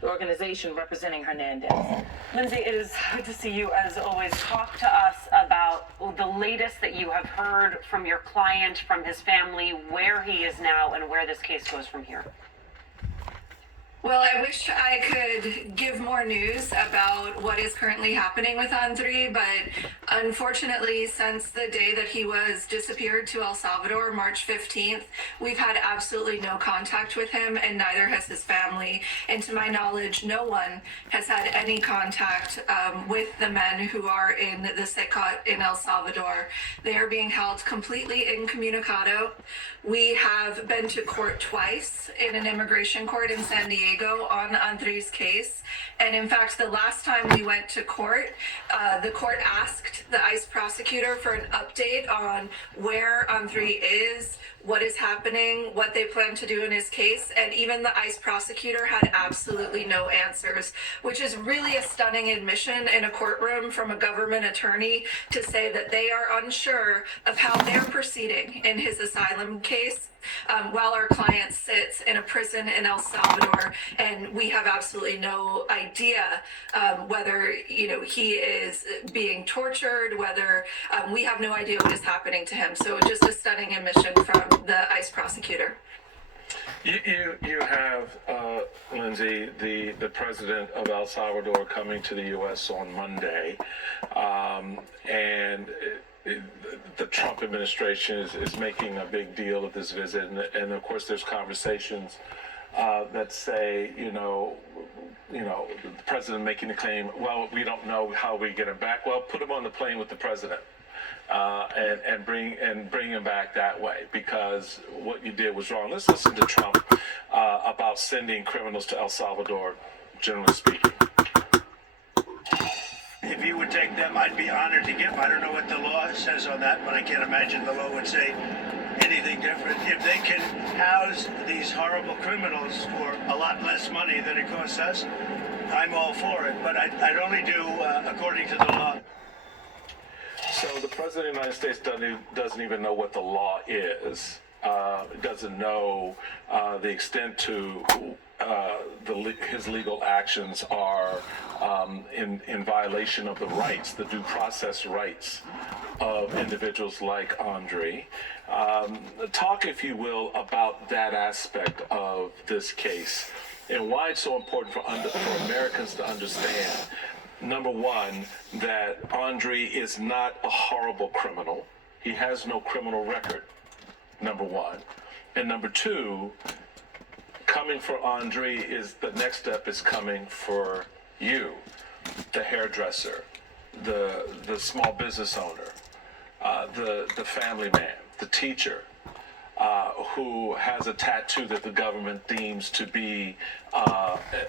the organization representing Hernandez. Lindsay, it is good to see you as always. Talk to us about the latest that you have heard from your client, from his family, where he is now, and where this case goes from here. Well, I wish I could give more news about what is currently happening with Andrei, but unfortunately, since the day that he was disappeared to El Salvador, March 15th, we've had absolutely no contact with him, and neither has his family. And to my knowledge, no one has had any contact with the men who are in the SITCOT in El Salvador. They are being held completely incommunicado. We have been to court twice in an immigration court in San Diego on Andrei's case. And in fact, the last time we went to court, the court asked the ICE prosecutor for an update on where Andrei is, what is happening, what they plan to do in his case. And even the ICE prosecutor had absolutely no answers, which is really a stunning admission in a courtroom from a government attorney to say that they are unsure of how they're proceeding in his asylum case. While our client sits in a prison in El Salvador, and we have absolutely no idea whether he is being tortured, whether we have no idea what is happening to him. So just a stunning admission from the ICE prosecutor. You have, Lindsay, the president of El Salvador coming to the U.S. on Monday, and the Trump administration is making a big deal of this visit, and of course there's conversations that say, the president making the claim, well, we don't know how we get him back. Well, put him on the plane with the president. And bring him back that way, because what you did was wrong. Let's listen to Trump about sending criminals to El Salvador, generally speaking. If he would take them, I'd be honored to give them. I don't know what the law says on that, but I can't imagine the law would say anything different. If they can house these horrible criminals for a lot less money than it costs us, I'm all for it. But I'd only do according to the law. So the president of the United States doesn't even know what the law is. Doesn't know the extent to his legal actions are in violation of the rights, the due process rights of individuals like Andrei. Talk, if you will, about that aspect of this case and why it's so important for Americans to understand. Number one, that Andrei is not a horrible criminal. He has no criminal record, number one. And number two, coming for Andrei is the next step is coming for you, the hairdresser, the small business owner, the family man, the teacher, who has a tattoo that the government deems to be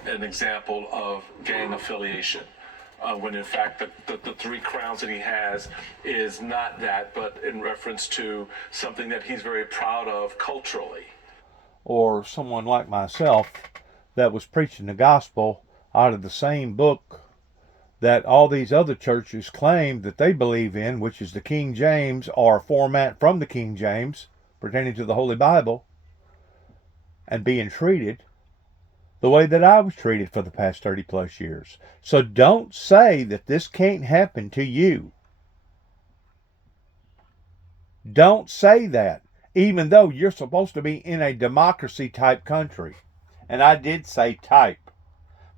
an example of gang affiliation. When in fact the three crowns that he has is not that, but in reference to something that he's very proud of culturally. Or someone like myself that was preaching the gospel out of the same book that all these other churches claim that they believe in, which is the King James, or a format from the King James pertaining to the Holy Bible, and being treated the way that I was treated for the past 30 plus years. So don't say that this can't happen to you. Don't say that, even though you're supposed to be in a democracy type country. And I did say type,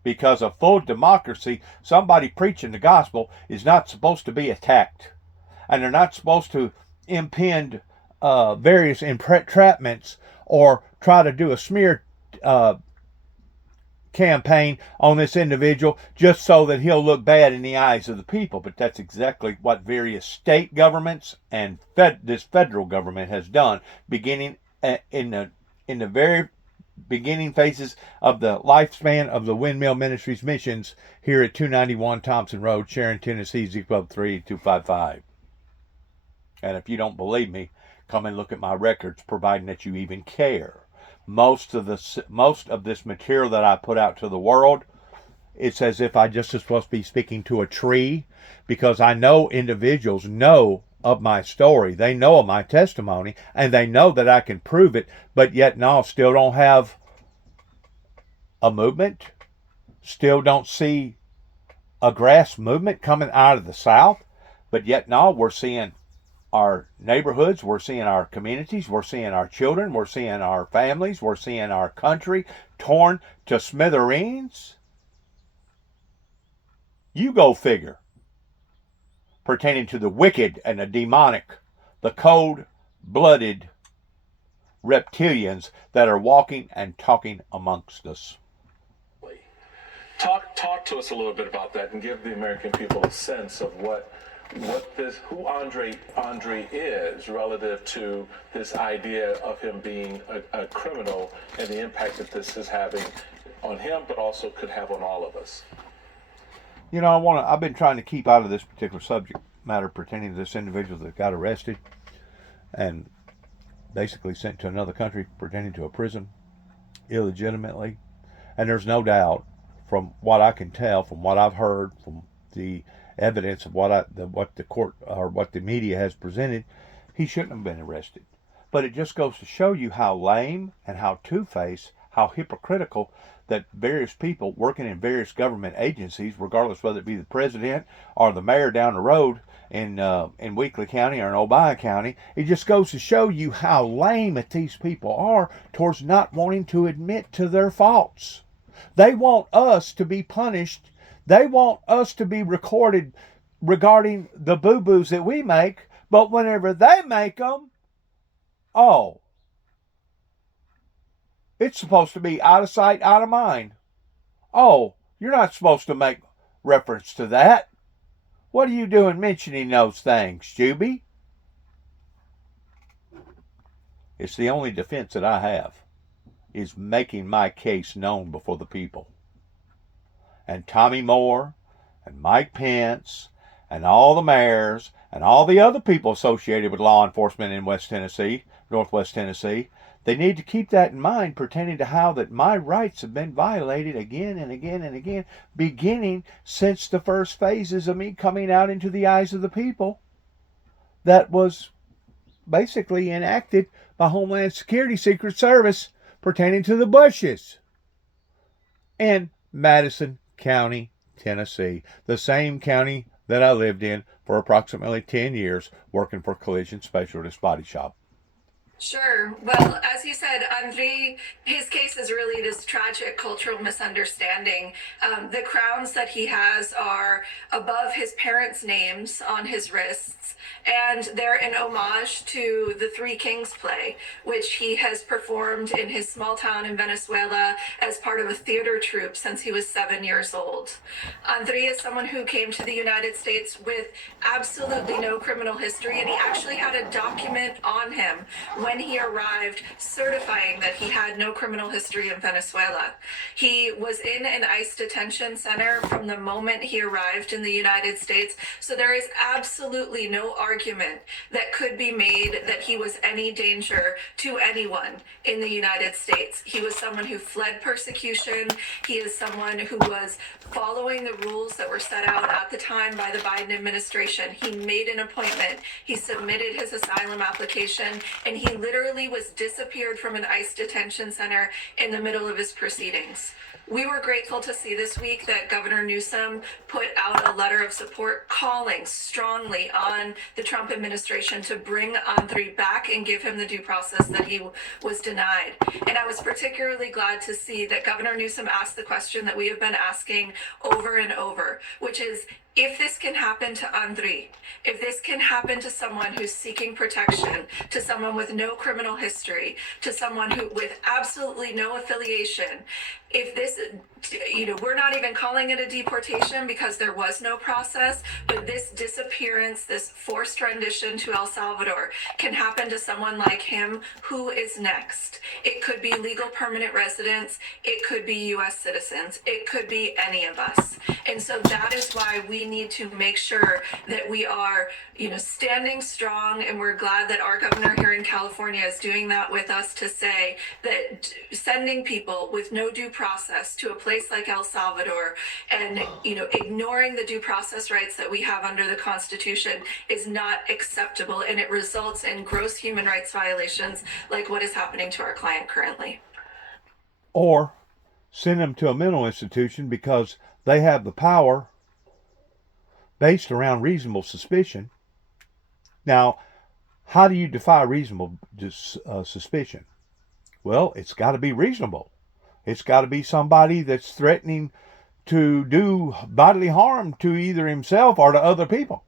because a full democracy, somebody preaching the gospel is not supposed to be attacked. And they're not supposed to impend various entrapments or try to do a smear campaign on this individual just so that he'll look bad in the eyes of the people. But that's exactly what various state governments and this federal government has done, beginning in the very beginning phases of the lifespan of the Windmill Ministries missions here at 291 Thompson Road, Sharon, Tennessee, Z-Club 3255. And if you don't believe me, come and look at my records, providing that you even care. Most of this material that I put out to the world, it's as if I just was supposed to be speaking to a tree, because I know individuals know of my story. They know of my testimony, and they know that I can prove it, but yet still don't have a movement still don't see a grass movement coming out of the South, but yet now we're seeing our neighborhoods, we're seeing our communities, we're seeing our children, we're seeing our families, we're seeing our country torn to smithereens. You go figure. Pertaining to the wicked and the demonic, the cold-blooded reptilians that are walking and talking amongst us. Talk to us a little bit about that and give the American people a sense of who Andre is relative to this idea of him being a criminal and the impact that this is having on him, but also could have on all of us. You know, I've been trying to keep out of this particular subject matter pertaining to this individual that got arrested and basically sent to another country pertaining to a prison illegitimately. And there's no doubt, from what I can tell, from what I've heard, from the evidence of what the court or what the media has presented, he shouldn't have been arrested. But it just goes to show you how lame and how two-faced, how hypocritical that various people working in various government agencies, regardless whether it be the president or the mayor down the road in Weakley County or in Obiah County, it just goes to show you how lame that these people are towards not wanting to admit to their faults. They want us to be punished. They want us to be recorded regarding the boo-boos that we make, but whenever they make them, it's supposed to be out of sight, out of mind. You're not supposed to make reference to that. What are you doing mentioning those things, Juby? It's the only defense that I have, is making my case known before the people. And Tommy Moore and Mike Pence and all the mayors and all the other people associated with law enforcement in West Tennessee, Northwest Tennessee, they need to keep that in mind pertaining to how that my rights have been violated again and again and again, beginning since the first phases of me coming out into the eyes of the people that was basically enacted by Homeland Security Secret Service pertaining to the Bushes in Madison County, Tennessee, the same county that I lived in for approximately 10 years working for Collision Specialist Body Shop. Sure. Well, as you said, Andre, his case is really this tragic cultural misunderstanding. The crowns that he has are above his parents' names on his wrists, and they're in homage to the Three Kings play, which he has performed in his small town in Venezuela as part of a theater troupe since he was 7 years old. Andre is someone who came to the United States with absolutely no criminal history, and he actually had a document on him when he arrived certifying that he had no criminal history in Venezuela. He was in an ICE detention center from the moment he arrived in the United States, so there is absolutely no argument that could be made that he was any danger to anyone in the United States. He was someone who fled persecution. He is someone who was following the rules that were set out at the time by the Biden administration. He made an appointment. He submitted his asylum application, and he literally was disappeared from an ICE detention center in the middle of his proceedings. We were grateful to see this week that Governor Newsom put out a letter of support calling strongly on the Trump administration to bring Andre back and give him the due process that he was denied. And I was particularly glad to see that Governor Newsom asked the question that we have been asking over and over, which is, if this can happen to Andre, if this can happen to someone who's seeking protection, to someone with no criminal history, to someone who with absolutely no affiliation, if this, we're not even calling it a deportation because there was no process, but this disappearance, this forced rendition to El Salvador can happen to someone like him, who is next? It could be legal permanent residents. It could be U.S. citizens. It could be any of us. And so that is why we need to make sure that we are, standing strong, and we're glad that our governor here in California is doing that with us, to say that sending people with no due process to a place like El Salvador and, ignoring the due process rights that we have under the Constitution is not acceptable, and it results in gross human rights violations like what is happening to our client currently. Or send them to a mental institution because they have the power based around reasonable suspicion. Now, how do you defy reasonable suspicion? Well, it's got to be reasonable. It's got to be somebody that's threatening to do bodily harm to either himself or to other people.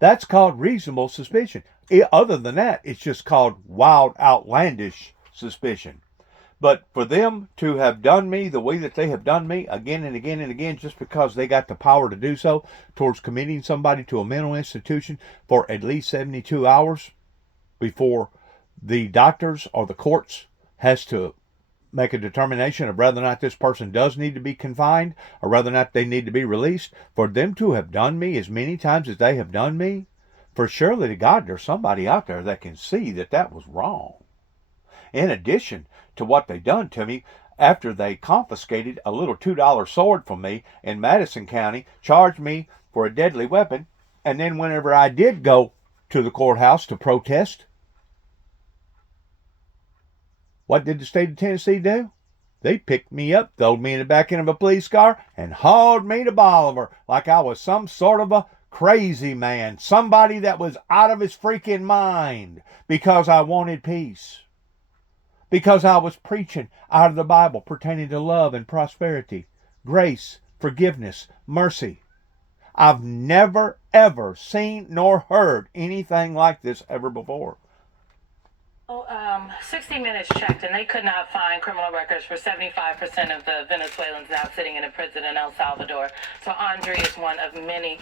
That's called reasonable suspicion. Other than that, it's just called wild, outlandish suspicion. But for them to have done me the way that they have done me again and again and again, just because they got the power to do so, towards committing somebody to a mental institution for at least 72 hours before the doctors or the courts has to make a determination of whether or not this person does need to be confined or whether or not they need to be released, for them to have done me as many times as they have done me, for surely to God there's somebody out there that can see that that was wrong. In addition to what they done to me after they confiscated a little $2 sword from me in Madison County, charged me for a deadly weapon, and then whenever I did go to the courthouse to protest, what did the state of Tennessee do? They picked me up, throwed me in the back end of a police car, and hauled me to Bolivar like I was some sort of a crazy man, somebody that was out of his freaking mind, because I wanted peace. Because I was preaching out of the Bible pertaining to love and prosperity, grace, forgiveness, mercy. I've never, ever seen nor heard anything like this ever before. 60 Minutes checked, and they could not find criminal records for 75% of the Venezuelans now sitting in a prison in El Salvador. So Andre is one of many.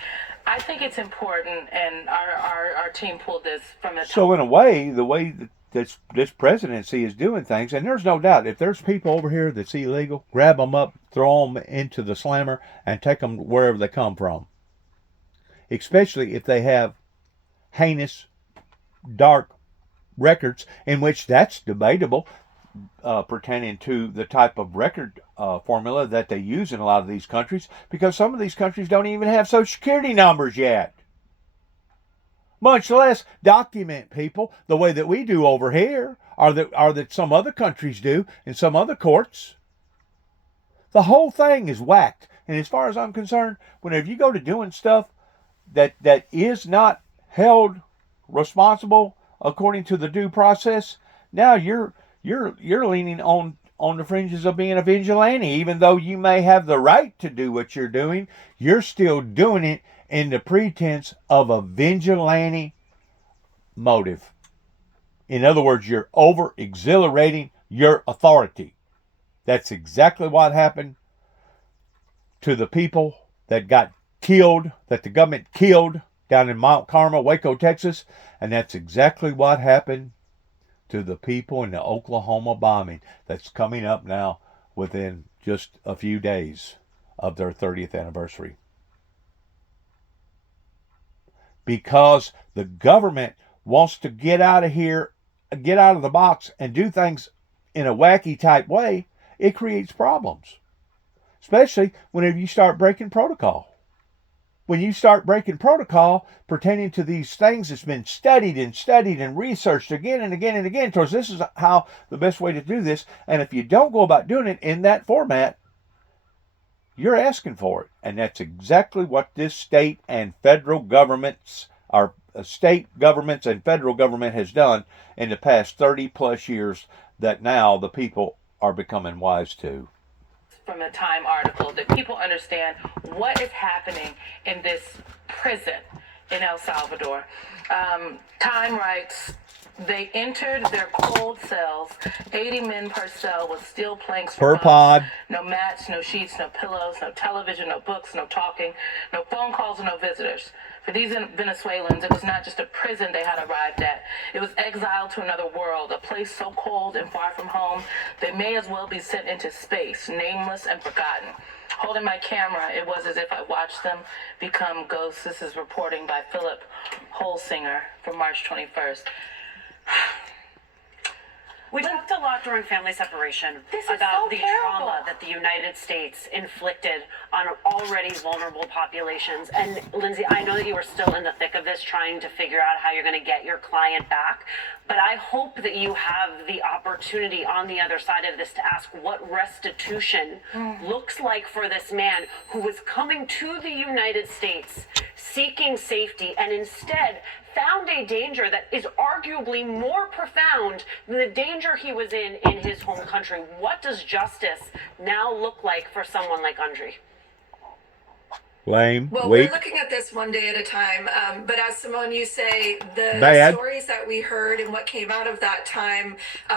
I think it's important, and our team pulled this from the top. So in a way, the way that this presidency is doing things, and there's no doubt, if there's people over here that's illegal, grab them up, throw them into the slammer, and take them wherever they come from. Especially if they have heinous, dark records, in which that's debatable, pertaining to the type of record formula that they use in a lot of these countries, because some of these countries don't even have social security numbers yet, much less document people the way that we do over here, or that some other countries do in some other courts. The whole thing is whacked. And as far as I'm concerned, whenever you go to doing stuff that is not held responsible according to the due process, now you're leaning on the fringes of being a vigilante. Even though you may have the right to do what you're doing, you're still doing it in the pretense of a vigilante motive. In other words, you're over exhilarating your authority. That's exactly what happened to the people that got killed, that the government killed down in Mount Carmel, Waco, Texas. And that's exactly what happened to the people in the Oklahoma bombing that's coming up now within just a few days of their 30th anniversary. Because the government wants to get out of here, get out of the box, and do things in a wacky type way, it creates problems. Especially whenever you start breaking protocol. When you start breaking protocol pertaining to these things that's been studied and researched again and again and again, towards this is how the best way to do this. And if you don't go about doing it in that format, you're asking for it. And that's exactly what this state and federal governments, our state governments and federal government has done in the past 30 plus years, that now the people are becoming wise to. From the Time article, that people understand what is happening in this prison in El Salvador. Time writes, they entered their cold cells, 80 men per cell with steel planks per pod. No mats, no sheets, no pillows, no television, no books, no talking, no phone calls, and no visitors. For these Venezuelans, it was not just a prison they had arrived at. It was exile to another world, a place so cold and far from home, they may as well be sent into space, nameless and forgotten. Holding my camera, it was as if I watched them become ghosts. This is reporting by Philip Holsinger from March 21st. We talked a lot during family separation This is about so the terrible. trauma that the United States inflicted on already vulnerable populations. And Lindsay, I know that you are still in the thick of this, trying to figure out how you're going to get your client back. But I hope that you have the opportunity on the other side of this to ask what restitution looks like for this man who was coming to the United States seeking safety and instead found a danger that is arguably more profound than the danger he was in his home country. What does justice now look like for someone like Andre? Lame, Well, weak, we're looking at this one day at a time. But as Simone, you say, the bad. stories that we heard and what came out of that time,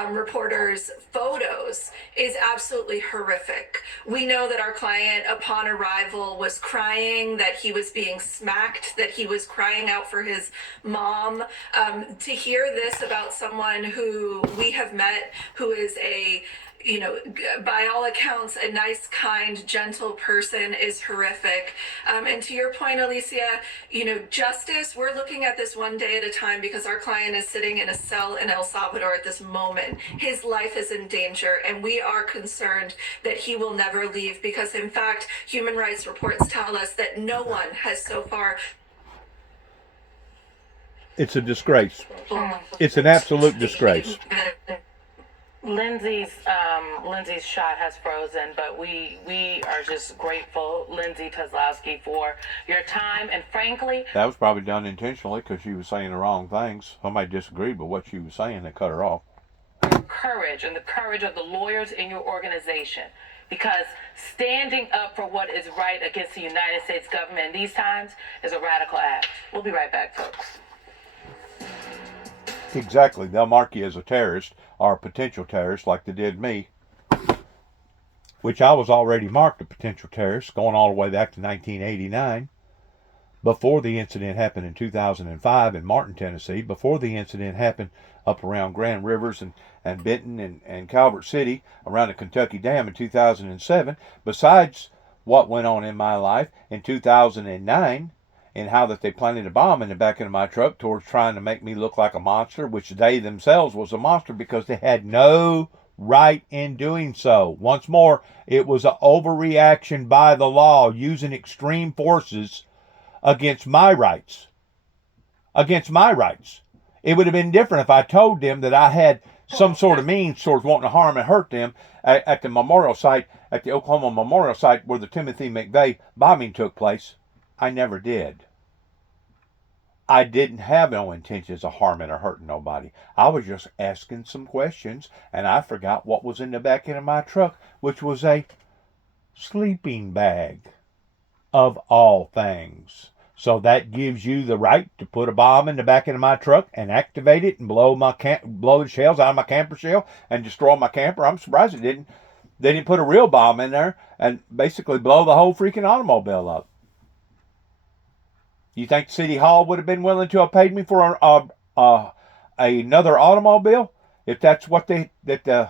reporters' photos, is absolutely horrific. We know that our client, upon arrival, was crying, that he was being smacked, that he was crying out for his mom. To hear this about someone who we have met, who is by all accounts, a nice, kind, gentle person, is horrific. And to your point, Alicia, justice, we're looking at this one day at a time because our client is sitting in a cell in El Salvador at this moment. His life is in danger, and we are concerned that he will never leave because, in fact, human rights reports tell us that no one has so far. It's a disgrace. It's an absolute disgrace. Lindsay's shot has frozen, but we are just grateful, Lindsay Kozlowski, for your time. And frankly, That was probably done intentionally because she was saying the wrong things. Somebody disagreed with what she was saying. They cut her off. your courage and the courage of the lawyers in your organization, because standing up for what is right against the United States government in these times is a radical act. We'll be right back, folks. Exactly. They'll mark you as a terrorist or a potential terrorist like they did me, which I was already marked a potential terrorist going all the way back to 1989, before the incident happened in 2005 in Martin, Tennessee, before the incident happened up around Grand Rivers and Benton and Calvert City around the Kentucky Dam in 2007, besides what went on in my life in 2009, and how that they planted a bomb in the back of my truck towards trying to make me look like a monster, which they themselves was a monster because they had no right in doing so. Once more, it was an overreaction by the law using extreme forces against my rights. Against my rights. It would have been different if I told them that I had some sort of means towards wanting to harm and hurt them at the memorial site, at the Oklahoma memorial site where the Timothy McVeigh bombing took place. I never did. I didn't have no intentions of harming or hurting nobody. I was just asking some questions, and I forgot what was in the back end of my truck, which was a sleeping bag, of all things. So that gives you the right to put a bomb in the back end of my truck and activate it and blow the shells out of my camper shell and destroy my camper. I'm surprised they didn't put a real bomb in there and basically blow the whole freaking automobile up. You think City Hall would have been willing to have paid me for another automobile if that's what that the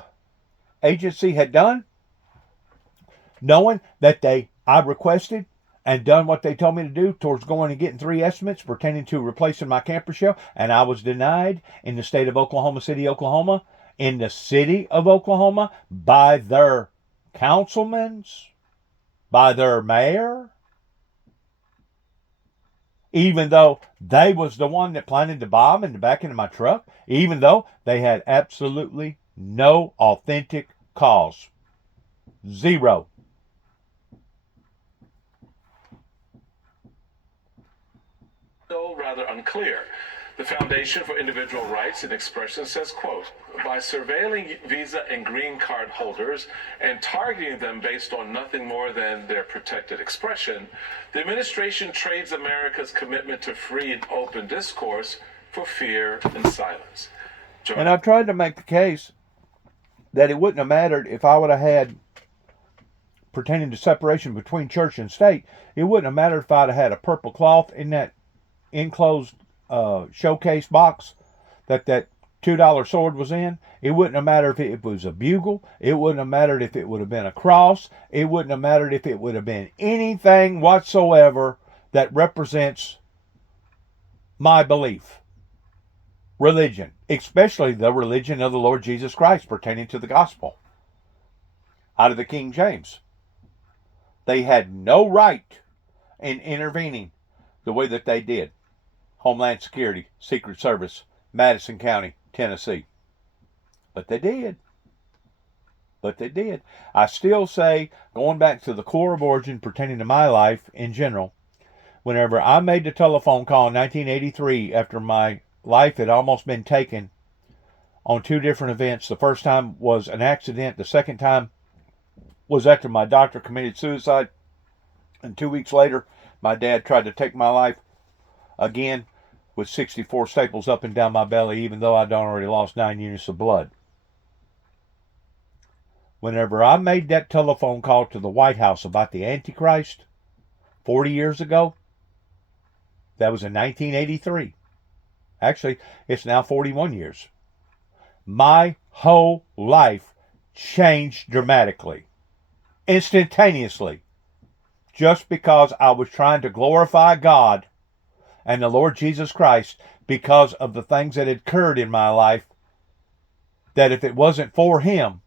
agency had done, knowing that I requested and done what they told me to do towards going and getting 3 estimates pertaining to replacing my camper shell, and I was denied in the state of Oklahoma City, Oklahoma, in the city of Oklahoma, by their councilmen, by their mayor, even though they was the one that planted the bomb in the back end of my truck, even though they had absolutely no authentic cause. Zero. Still rather unclear. The Foundation for Individual Rights and Expression says, quote, by surveilling visa and green card holders and targeting them based on nothing more than their protected expression, the administration trades America's commitment to free and open discourse for fear and silence. And I've tried to make the case that it wouldn't have mattered if I would have had, pertaining to separation between church and state, it wouldn't have mattered if I'd have had a purple cloth in that enclosed showcase box that $2 sword was in. It wouldn't have mattered if it was a bugle. It wouldn't have mattered if it would have been a cross. It wouldn't have mattered if it would have been anything whatsoever that represents my belief. religion, especially the religion of the Lord Jesus Christ pertaining to the gospel, out of the King James. They had no right in intervening the way that they did. Homeland Security, Secret Service, Madison County, Tennessee. But they did. I still say, going back to the core of origin pertaining to my life in general, whenever I made the telephone call in 1983 after my life had almost been taken on 2 different events, the first time was an accident, the second time was after my doctor committed suicide, and 2 weeks later, my dad tried to take my life again with 64 staples up and down my belly, even though I'd already lost 9 units of blood. Whenever I made that telephone call to the White House about the Antichrist 40 years ago, that was in 1983. Actually, it's now 41 years. My whole life changed dramatically, instantaneously, just because I was trying to glorify God and the Lord Jesus Christ because of the things that had occurred in my life, that if it wasn't for Him,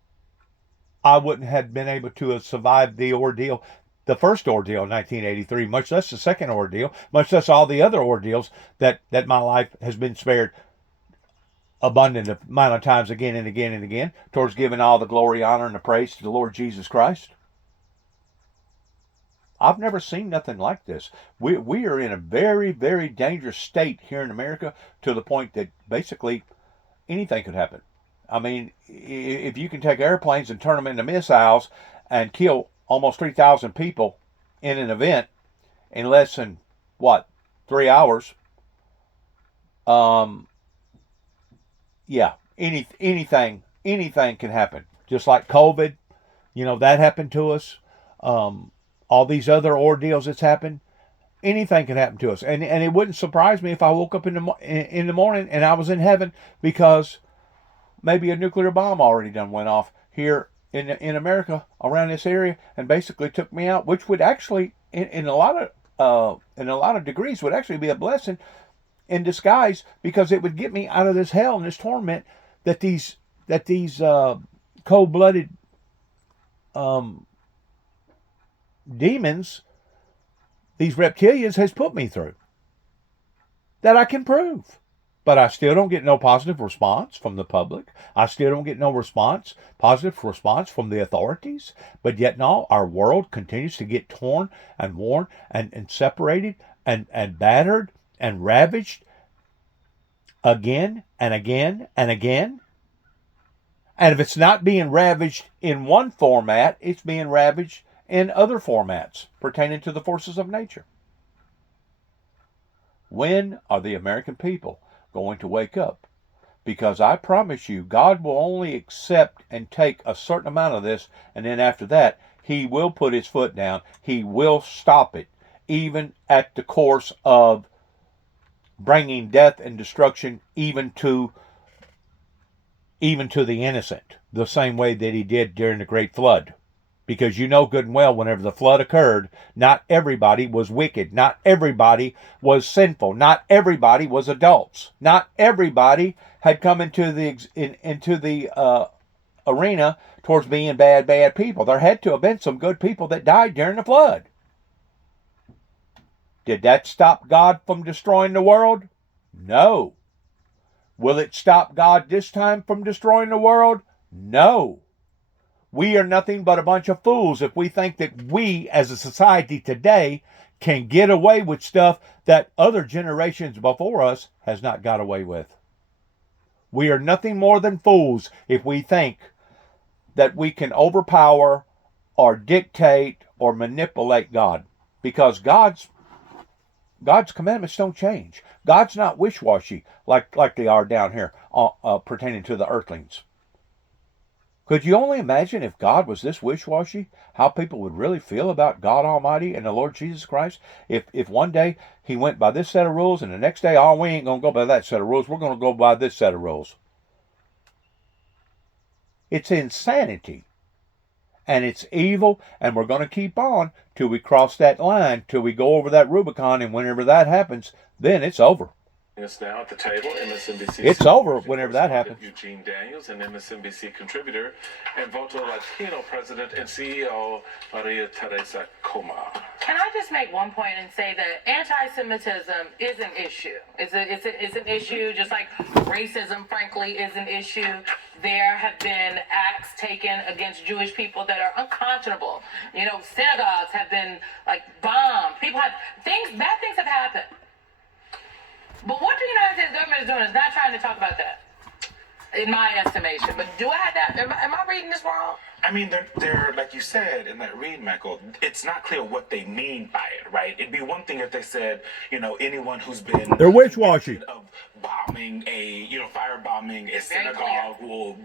I wouldn't have been able to have survived the ordeal, the first ordeal in 1983, much less the second ordeal, much less all the other ordeals that my life has been spared abundant amount of times again and again and again, towards giving all the glory, honor, and the praise to the Lord Jesus Christ. I've never seen nothing like this. We are in a very, very dangerous state here in America, to the point that basically anything could happen. I mean, if you can take airplanes and turn them into missiles and kill almost 3,000 people in an event in less than, 3 hours, yeah, anything can happen. Just like COVID, that happened to us. All these other ordeals that's happened, anything can happen to us. And it wouldn't surprise me if I woke up in the morning and I was in heaven, because maybe a nuclear bomb already done went off here in America around this area and basically took me out, which would actually, in a lot of degrees, would actually be a blessing in disguise, because it would get me out of this hell and this torment that these cold-blooded demons, these reptilians, has put me through, that I can prove. But I still don't get no positive response from the public. I still don't get no positive response from the authorities. But yet now our world continues to get torn and worn and separated and battered and ravaged again and again and again. And if it's not being ravaged in one format, it's being ravaged in other formats pertaining to the forces of nature. When are the American people going to wake up? Because I promise you, God will only accept and take a certain amount of this, and then after that, He will put His foot down. He will stop it, even at the course of bringing death and destruction even to the innocent, the same way that He did during the Great Flood. Because you know good and well, whenever the flood occurred, not everybody was wicked. Not everybody was sinful. Not everybody was adults. Not everybody had come into the arena towards being bad people. There had to have been some good people that died during the flood. Did that stop God from destroying the world? No. Will it stop God this time from destroying the world? No. We are nothing but a bunch of fools if we think that we, as a society today, can get away with stuff that other generations before us has not got away with. We are nothing more than fools if we think that we can overpower or dictate or manipulate God. Because God's commandments don't change. God's not wish-washy like they are down here pertaining to the earthlings. Could you only imagine if God was this wish-washy, how people would really feel about God Almighty and the Lord Jesus Christ? If one day He went by this set of rules and the next day, we ain't going to go by that set of rules, we're going to go by this set of rules. It's insanity. And it's evil, and we're going to keep on till we cross that line, till we go over that Rubicon, and whenever that happens, then it's over. us now at the table, MSNBC. It's over whenever that happens. Eugene Daniels and MSNBC contributor and Voto Latino president and CEO Maria Teresa Coma. Can I just make one point and say that anti-Semitism is an issue. It's an issue, just like racism, frankly, is an issue. There have been acts taken against Jewish people that are unconscionable. You know, synagogues have been like bombed. Bad things have happened. But what the United States government is doing is not trying to talk about that, in my estimation. But do I have that? Am I reading this wrong? I mean, they're like you said in that read, Michael, it's not clear what they mean by it, right? It'd be one thing if they said, you know, anyone who's been They're wishy-washy. convicted of bombing firebombing a synagogue will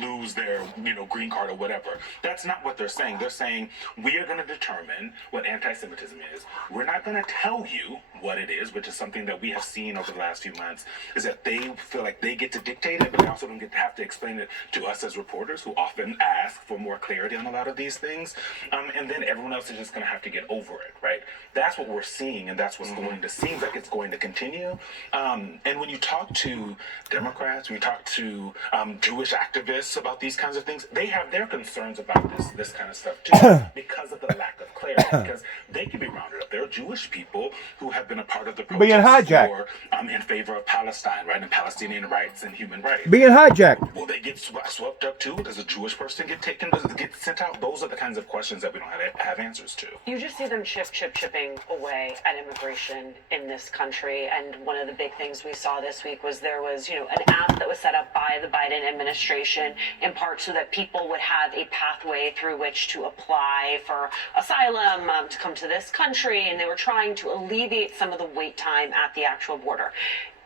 lose their, you know, green card or whatever. That's not what they're saying. They're saying we are going to determine what anti-Semitism is. We're not going to tell you what it is, which is something that we have seen over the last few months, is that they feel like they get to dictate it, but they also don't have to explain it to us as reporters who often ask for more clarity on a lot of these things. And then everyone else is just going to have to get over it, right? That's what we're seeing, and that's what's going to seem like it's going to continue. And when you talk to Democrats, when you talk to Jewish activists about these kinds of things, they have their concerns about this kind of stuff too, because of the lack of clarity. Because they can be rounded up. There are Jewish people who have been a part of the Being protests hijacked. in favor of Palestine, right, and Palestinian rights and human rights. Being hijacked. Will they get swept up too? Does a Jewish person get taken? Does it get sent out? Those are the kinds of questions that we don't have answers to. You just see them chipping away at immigration in this country. And one of the big things we saw this week was there was, you know, an app that was set up by the Biden administration in part so that people would have a pathway through which to apply for asylum, to come to this country. And they were trying to alleviate some of the wait time at the actual border.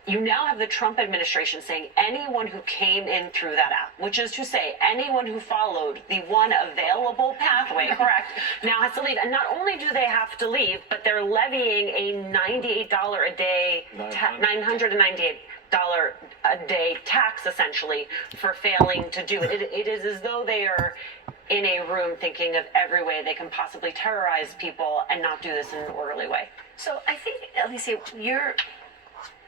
You now have the Trump administration saying anyone who came in through that app, which is to say anyone who followed the one available pathway, correct, now has to leave. And not only do they have to leave, but they're levying a $98 a day, $998 a day tax essentially for failing to do it. It is as though they are in a room thinking of every way they can possibly terrorize people and not do this in an orderly way. So I think, Alicia,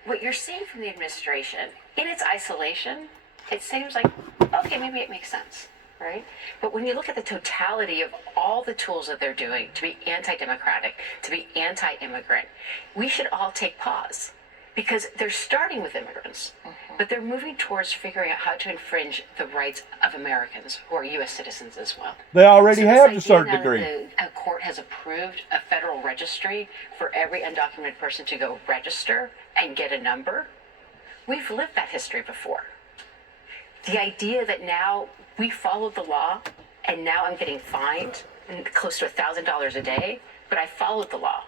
what you're seeing from the administration, in its isolation, it seems like, okay, maybe it makes sense, right? But when you look at the totality of all the tools that they're doing to be anti-democratic, to be anti-immigrant, we should all take pause. Because they're starting with immigrants, but they're moving towards figuring out how to infringe the rights of Americans who are U.S. citizens as well. They already So have this to a certain idea now degree. that a court has approved a federal registry for every undocumented person to go register and get a number. We've lived that history before. The idea that now we followed the law and now I'm getting fined close to $1,000 a day, but I followed the law.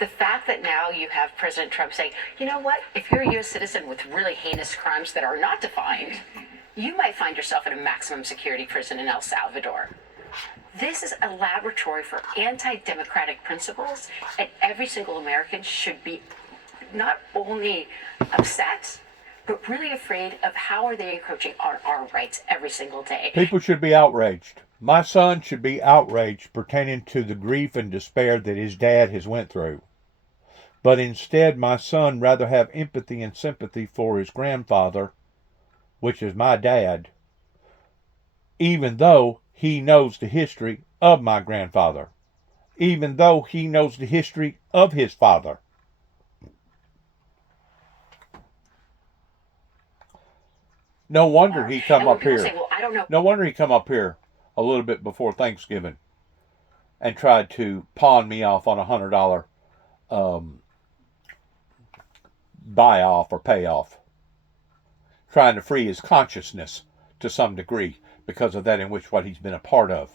The fact that now you have President Trump saying, you know what, if you're a U.S. citizen with really heinous crimes that are not defined, you might find yourself in a maximum security prison in El Salvador. This is a laboratory for anti-democratic principles, and every single American should be not only upset, but really afraid of how are they encroaching on our rights every single day. People should be outraged. My son should be outraged pertaining to the grief and despair that his dad has went through. But instead, my son rather have empathy and sympathy for his grandfather, which is my dad, even though he knows the history of my grandfather, even though he knows the history of his father. No wonder he come And when up people here. say, well, I don't know. No wonder he come up here a little bit before Thanksgiving and tried to pawn me off on $100 buy off or pay off, trying to free his consciousness to some degree because of that in which what he's been a part of.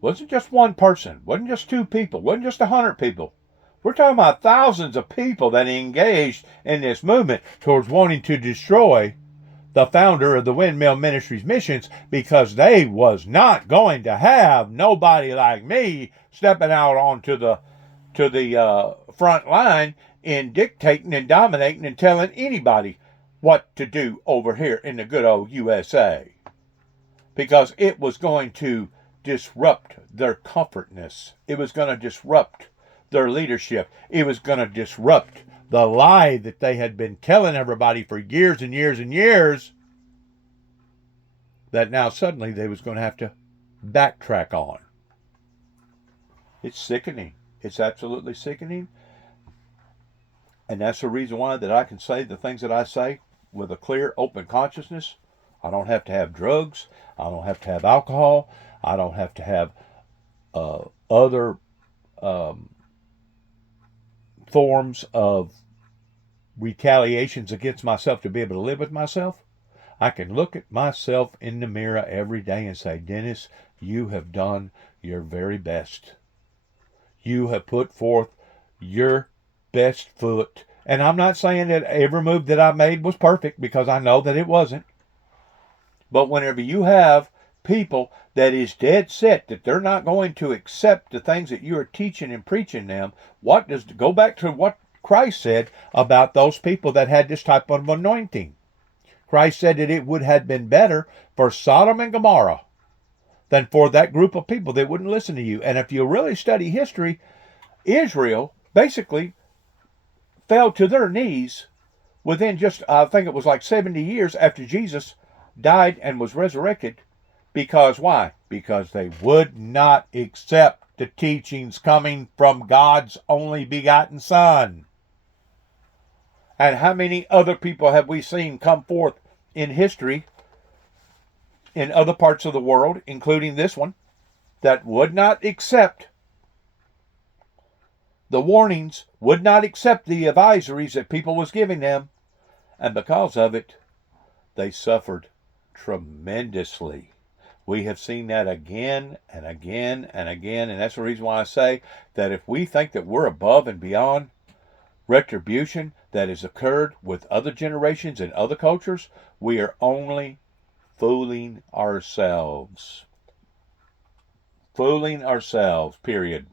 Wasn't just one person, wasn't just two people, wasn't just 100 people. We're talking about thousands of people that engaged in this movement towards wanting to destroy the founder of the Windmill Ministries missions, because they was not going to have nobody like me stepping out onto the front line in dictating and dominating and telling anybody what to do over here in the good old USA, because it was going to disrupt their comfortness. It was going to disrupt their leadership. It was going to disrupt the lie that they had been telling everybody for years and years and years, that now suddenly they was going to have to backtrack on. It's sickening. It's absolutely sickening. And that's the reason why that I can say the things that I say with a clear, open consciousness. I don't have to have drugs. I don't have to have alcohol. I don't have to have other forms of retaliations against myself to be able to live with myself. I can look at myself in the mirror every day and say, Dennis, you have done your very best. You have put forth your best foot. And I'm not saying that every move that I made was perfect, because I know that it wasn't. But whenever you have people that is dead set that they're not going to accept the things that you are teaching and preaching them, go back to what Christ said about those people that had this type of anointing. Christ said that it would have been better for Sodom and Gomorrah than for that group of people that wouldn't listen to you. And if you really study history, Israel basically fell to their knees within just, I think it was like 70 years after Jesus died and was resurrected. Because why? Because they would not accept the teachings coming from God's only begotten Son. And how many other people have we seen come forth in history in other parts of the world, including this one, that would not accept the warnings, would not accept the advisories that people was giving them, and because of it, they suffered tremendously. We have seen that again and again and again, and that's the reason why I say that if we think that we're above and beyond retribution that has occurred with other generations and other cultures, we are only fooling ourselves. Fooling ourselves, period.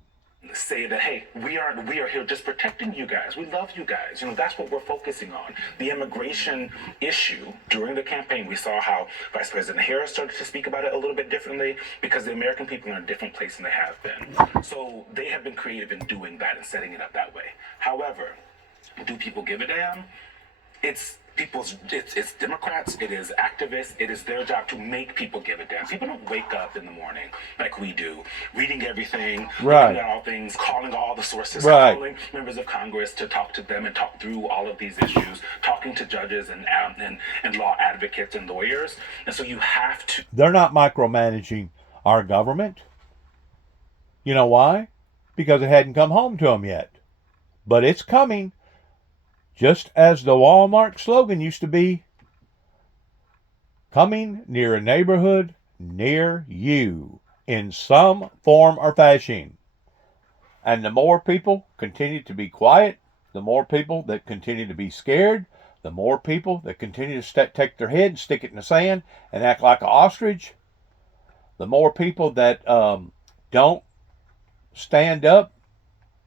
Say that, hey, we are here just protecting you guys. We love you guys. That's what we're focusing on. The immigration issue, during the campaign, we saw how Vice President Harris started to speak about it a little bit differently, because the American people are in a different place than they have been. So they have been creative in doing that and setting it up that way. However, do people give a damn? It's Democrats, it is activists, it is their job to make people give a damn. People don't wake up in the morning like we do, reading everything, right, looking at all things, calling all the sources, right, calling members of Congress to talk to them and talk through all of these issues, talking to judges and law advocates and lawyers. And so you have to... They're not micromanaging our government. You know why? Because it hadn't come home to them yet. But it's coming. Just as the Walmart slogan used to be, coming near a neighborhood near you in some form or fashion. And the more people continue to be quiet, the more people that continue to be scared, the more people that continue to take their head and stick it in the sand and act like an ostrich, the more people that don't stand up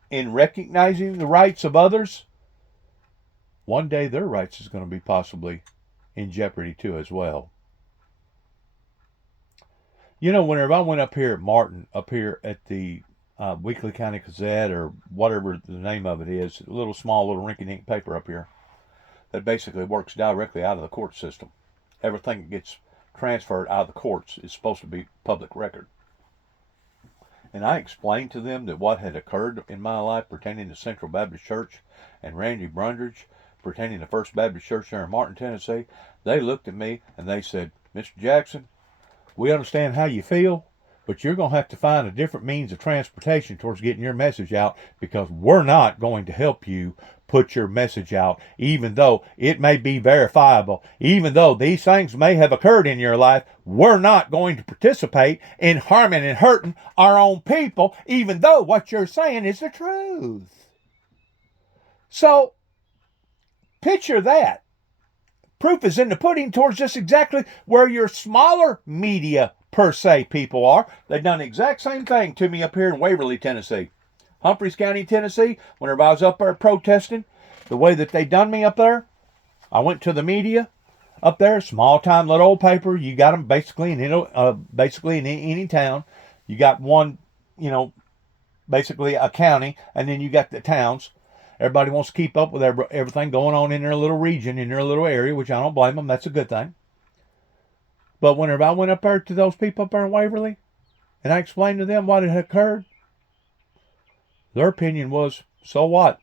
in recognizing the rights of others, one day their rights is going to be possibly in jeopardy too as well. Whenever I went up here at Martin, up here at the Weekly County Gazette, or whatever the name of it is, a little rinky-dink paper up here that basically works directly out of the court system. Everything that gets transferred out of the courts is supposed to be public record. And I explained to them that what had occurred in my life pertaining to Central Baptist Church and Randy Brundage, pertaining to First Baptist Church there in Martin, Tennessee. They looked at me and they said, Mr. Jackson, we understand how you feel, but you're going to have to find a different means of transportation towards getting your message out, because we're not going to help you put your message out, even though it may be verifiable, even though these things may have occurred in your life. We're not going to participate in harming and hurting our own people, even though what you're saying is the truth. So, picture that. Proof is in the pudding towards just exactly where your smaller media per se people are. They've done the exact same thing to me up here in Waverly, Tennessee. Humphreys County, Tennessee, whenever I was up there protesting, the way that they done me up there, I went to the media up there, small time little old paper. You got them basically in any town. You got one, basically a county, and then you got the towns. Everybody wants to keep up with everything going on in their little region, in their little area, which I don't blame them. That's a good thing. But whenever I went up there to those people up there in Waverly, and I explained to them what had occurred, their opinion was, so what?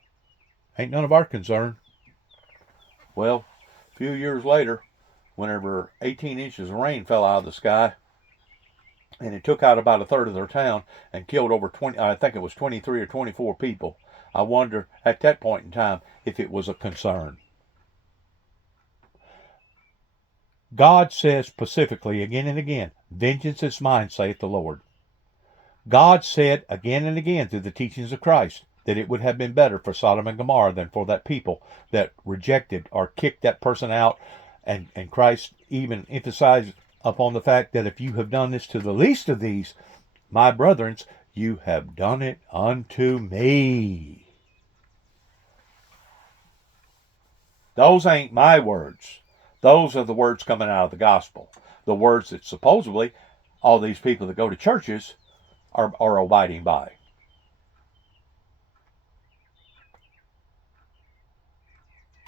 Ain't none of our concern. Well, a few years later, whenever 18 inches of rain fell out of the sky, and it took out about a third of their town and killed over 20, I think it was 23 or 24 people, I wonder at that point in time if it was a concern. God says specifically again and again, vengeance is mine, saith the Lord. God said again and again through the teachings of Christ that it would have been better for Sodom and Gomorrah than for that people that rejected or kicked that person out. And Christ even emphasized upon the fact that if you have done this to the least of these, my brethren, you have done it unto me. Those ain't my words. Those are the words coming out of the gospel. The words that supposedly all these people that go to churches are abiding by.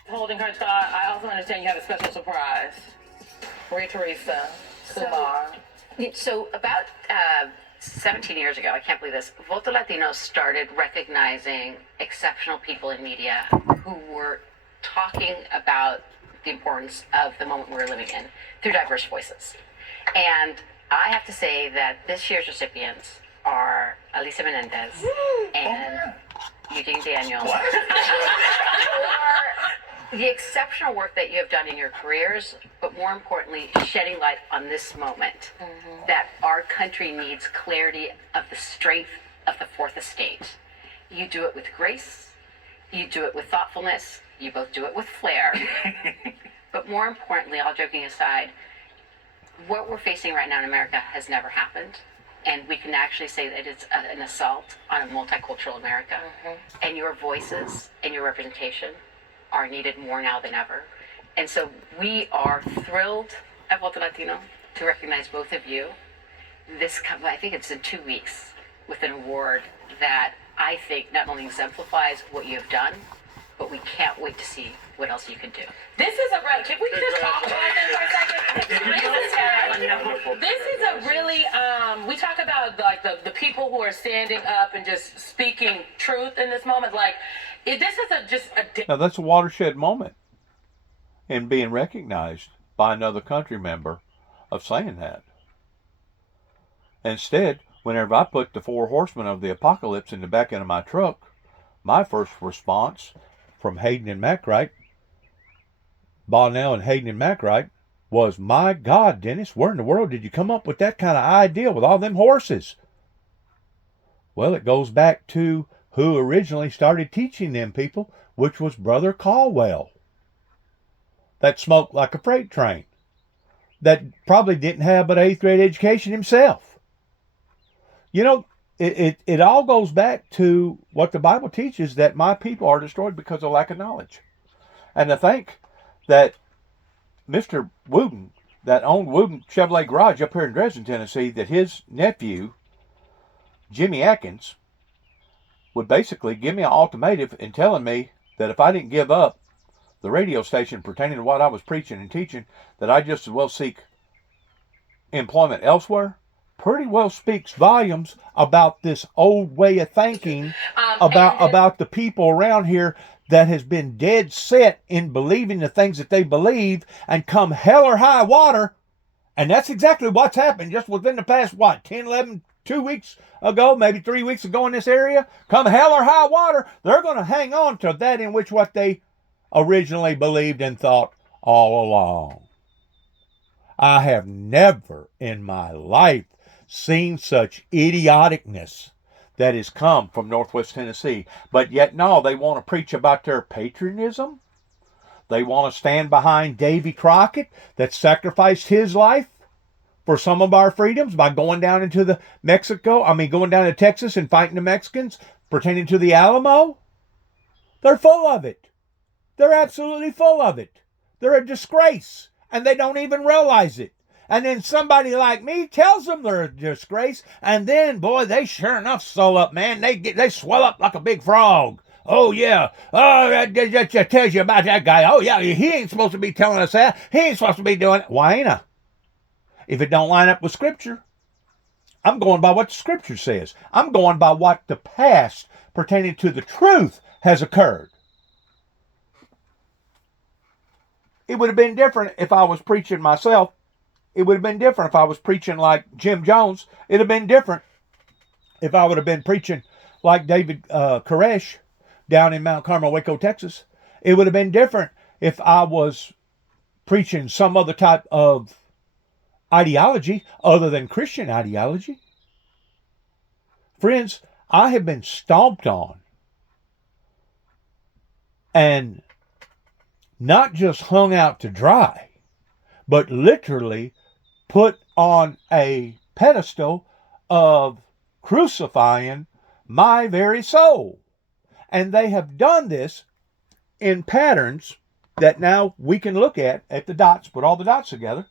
Holding her thought, I also understand you have a special surprise. Maria Teresa Kumar. So about 17 years ago, I can't believe this, Voto Latino started recognizing exceptional people in media who were talking about the importance of the moment we're living in through diverse voices. And I have to say that this year's recipients are Alicia Menendez and Eugene Daniels. For the exceptional work that you have done in your careers, but more importantly, shedding light on this moment that our country needs clarity of the strength of the Fourth Estate. You do it with grace, you do it with thoughtfulness, you both do it with flair. But more importantly, all joking aside, what we're facing right now in America has never happened. And we can actually say that it's an assault on a multicultural America. And your voices and your representation are needed more now than ever. And so we are thrilled at Voto Latino to recognize both of you. I think it's in 2 weeks, with an award that I think not only exemplifies what you have done, but we can't wait to see what else you can do. This is can we just talk about this for a second? This is a really, we talk about like the people who are standing up and just speaking truth in this moment. Like, this is Now that's a watershed moment in being recognized by another country member of saying that. Instead, whenever I put the 4 horsemen of the apocalypse in the back end of my truck, my first response from Hayden and Macwright, Bonnell and Hayden and Macwright, was, my God, Dennis, where in the world did you come up with that kind of idea with all them horses? Well, it goes back to who originally started teaching them people, which was Brother Caldwell. That smoked like a freight train. That probably didn't have but an 8th grade education himself. You know, it all goes back to what the Bible teaches, that my people are destroyed because of lack of knowledge. And to think that Mr. Wooten, that owned Wooten Chevrolet Garage up here in Dresden, Tennessee, that his nephew, Jimmy Atkins, would basically give me an ultimatum in telling me that if I didn't give up the radio station pertaining to what I was preaching and teaching, that I just as well seek employment elsewhere, pretty well speaks volumes about this old way of thinking about the people around here that has been dead set in believing the things that they believe, and come hell or high water. And that's exactly what's happened just within the past, 10, 11, 2 weeks ago, maybe 3 weeks ago in this area. Come hell or high water, they're going to hang on to that in which what they originally believed and thought all along. I have never in my life seen such idioticness that has come from Northwest Tennessee. But yet, no, they want to preach about their patriotism. They want to stand behind Davy Crockett that sacrificed his life for some of our freedoms by going down into going down to Texas and fighting the Mexicans pertaining to the Alamo. They're full of it. They're absolutely full of it. They're a disgrace, and they don't even realize it. And then somebody like me tells them they're a disgrace, and then, boy, they sure enough swell up, man. They swell up like a big frog Oh, yeah. Oh, that just tells you about that guy. Oh, yeah, he ain't supposed to be telling us that. He ain't supposed to be doing it. Why ain't I? If it don't line up with Scripture, I'm going by what the Scripture says. I'm going by what the past pertaining to the truth has occurred. It would have been different if I was preaching myself. It would have been different if I was preaching like Jim Jones. It would have been different if I would have been preaching like David Koresh down in Mount Carmel, Waco, Texas. It would have been different if I was preaching some other type of ideology other than Christian ideology. Friends, I have been stomped on and not just hung out to dry, but literally put on a pedestal of crucifying my very soul. And they have done this in patterns that now we can look at the dots, put all the dots together,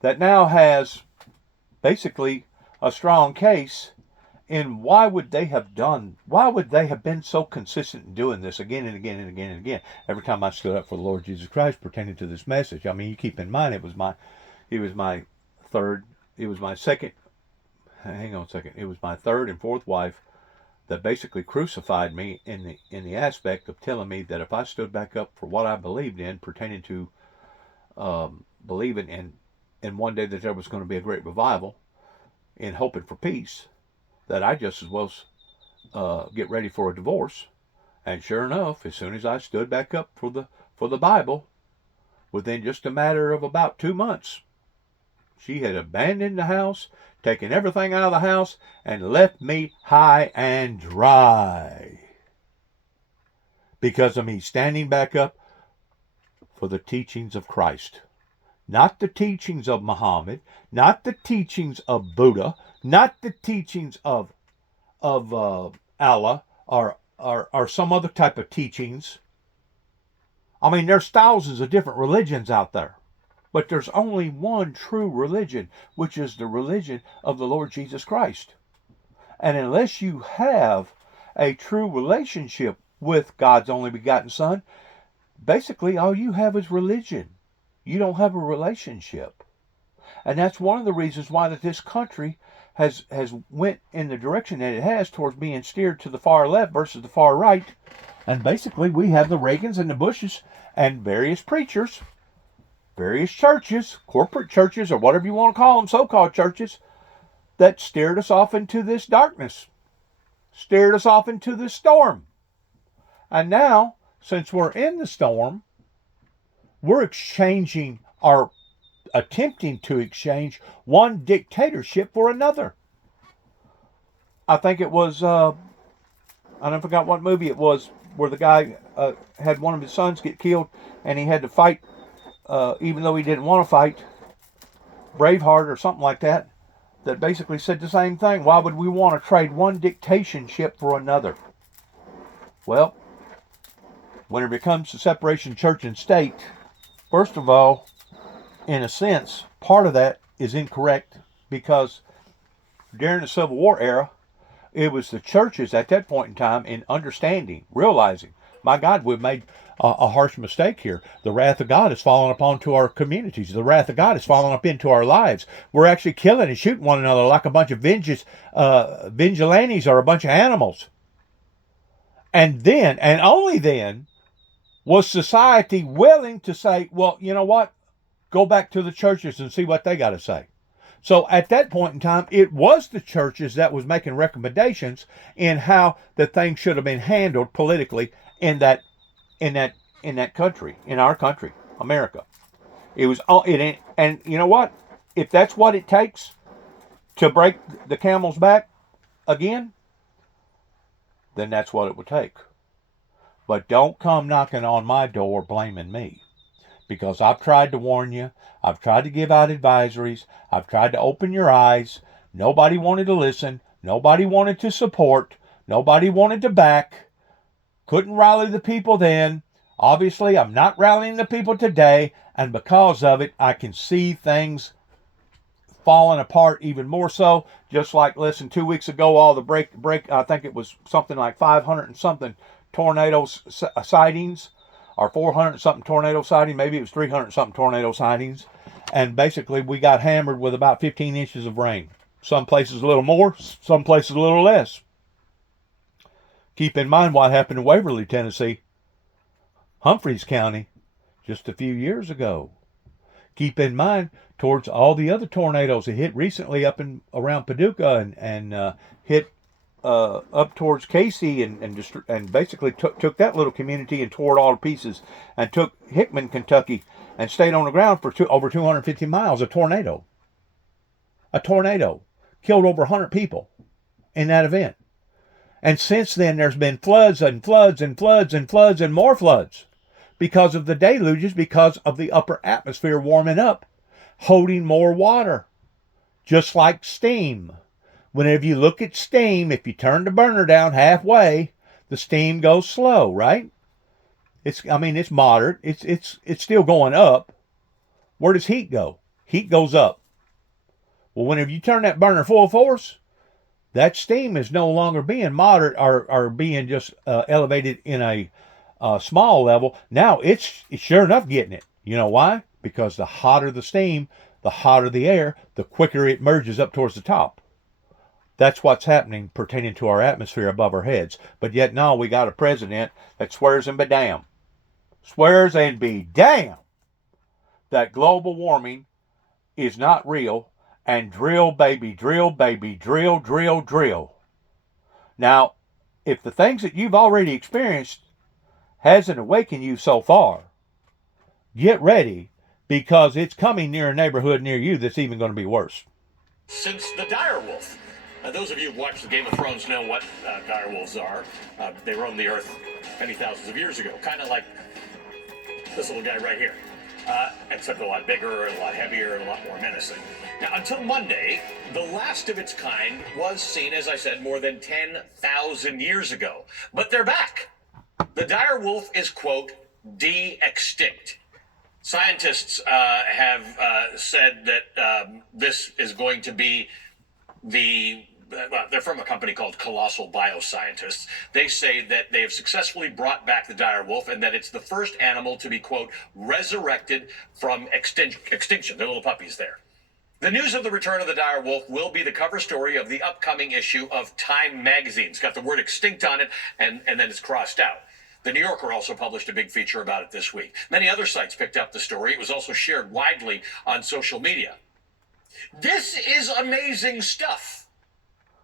that now has basically a strong case in why would they have been so consistent in doing this again and again and again and again. Every time I stood up for the Lord Jesus Christ pertaining to this message. I mean, you keep in mind, it was my third and fourth wife that basically crucified me in the aspect of telling me that if I stood back up for what I believed in pertaining to believing in one day that there was going to be a great revival and hoping for peace, that I just as well get ready for a divorce. And sure enough, as soon as I stood back up for the Bible, within just a matter of about 2 months, she had abandoned the house, taken everything out of the house, and left me high and dry. Because of me standing back up for the teachings of Christ. Not the teachings of Muhammad, not the teachings of Buddha, not the teachings of Allah or some other type of teachings. I mean, there's thousands of different religions out there, but there's only one true religion, which is the religion of the Lord Jesus Christ. And unless you have a true relationship with God's only begotten Son, basically all you have is religion. You don't have a relationship. And that's one of the reasons why that this country has went in the direction that it has towards being steered to the far left versus the far right. And basically we have the Reagans and the Bushes and various preachers, various churches, corporate churches, or whatever you want to call them, so-called churches, that steered us off into this darkness, steered us off into this storm. And now, since we're in the storm, we're attempting to exchange one dictatorship for another. I think it was, I forgot what movie it was, where the guy had one of his sons get killed and he had to fight, even though he didn't want to fight, Braveheart or something like that, that basically said the same thing. Why would we want to trade one dictatorship for another? Well, when it comes to separation of church and state, first of all, in a sense, part of that is incorrect, because during the Civil War era, it was the churches at that point in time in understanding, realizing, my God, we've made a harsh mistake here. The wrath of God has fallen upon to our communities. The wrath of God has fallen up into our lives. We're actually killing and shooting one another like a bunch of vigilantes or a bunch of animals. And then, and only then, was society willing to say, well, you know what? Go back to the churches and see what they got to say. So at that point in time, it was the churches that was making recommendations in how the thing should have been handled politically in that country, in our country, America. It was all it, and you know what? If that's what it takes to break the camel's back again, then that's what it would take. But don't come knocking on my door blaming me, because I've tried to warn you. I've tried to give out advisories. I've tried to open your eyes. Nobody wanted to listen. Nobody wanted to support. Nobody wanted to back. Couldn't rally the people then. Obviously, I'm not rallying the people today, and because of it, I can see things falling apart even more so. Just like less than 2 weeks ago, all the I think it was something like 500 and something tornado sightings, or 400 and something tornado sightings. Maybe it was 300 and something tornado sightings. And basically, we got hammered with about 15 inches of rain. Some places a little more, some places a little less. Keep in mind what happened in Waverly, Tennessee, Humphreys County, just a few years ago. Keep in mind towards all the other tornadoes that hit recently up in around Paducah and hit up towards Casey and basically took that little community and tore it all to pieces, and took Hickman, Kentucky, and stayed on the ground for over 250 miles. A tornado killed over 100 people in that event. And since then, there's been floods and floods and floods and floods and more floods because of the deluges, because of the upper atmosphere warming up, holding more water, just like steam. Whenever you look at steam, if you turn the burner down halfway, the steam goes slow, right? It's moderate. It's still going up. Where does heat go? Heat goes up. Well, whenever you turn that burner full force, that steam is no longer being moderate or being just elevated in a small level. Now it's sure enough getting it. You know why? Because the hotter the steam, the hotter the air, the quicker it merges up towards the top. That's what's happening pertaining to our atmosphere above our heads. But yet now we got a president that swears and be damn that global warming is not real. And drill, baby, drill, baby, drill, drill, drill. Now, if the things that you've already experienced hasn't awakened you so far, get ready, because it's coming near a neighborhood near you that's even going to be worse. Since the direwolf. Those of you who've watched the Game of Thrones know what direwolves are. They roamed the earth many thousands of years ago, kind of like this little guy right here. Except a lot bigger, a lot heavier, and a lot more menacing. Now, until Monday, the last of its kind was seen, as I said, more than 10,000 years ago. But they're back. The dire wolf is, quote, de-extinct. Scientists have said that this is going to be they're from a company called Colossal Bioscientists. They say that they have successfully brought back the dire wolf, and that it's the first animal to be, quote, resurrected from extinction. They're little puppies there. The news of the return of the dire wolf will be the cover story of the upcoming issue of Time magazine. It's got the word extinct on it, and then it's crossed out. The New Yorker also published a big feature about it this week. Many other sites picked up the story. It was also shared widely on social media. This is amazing stuff.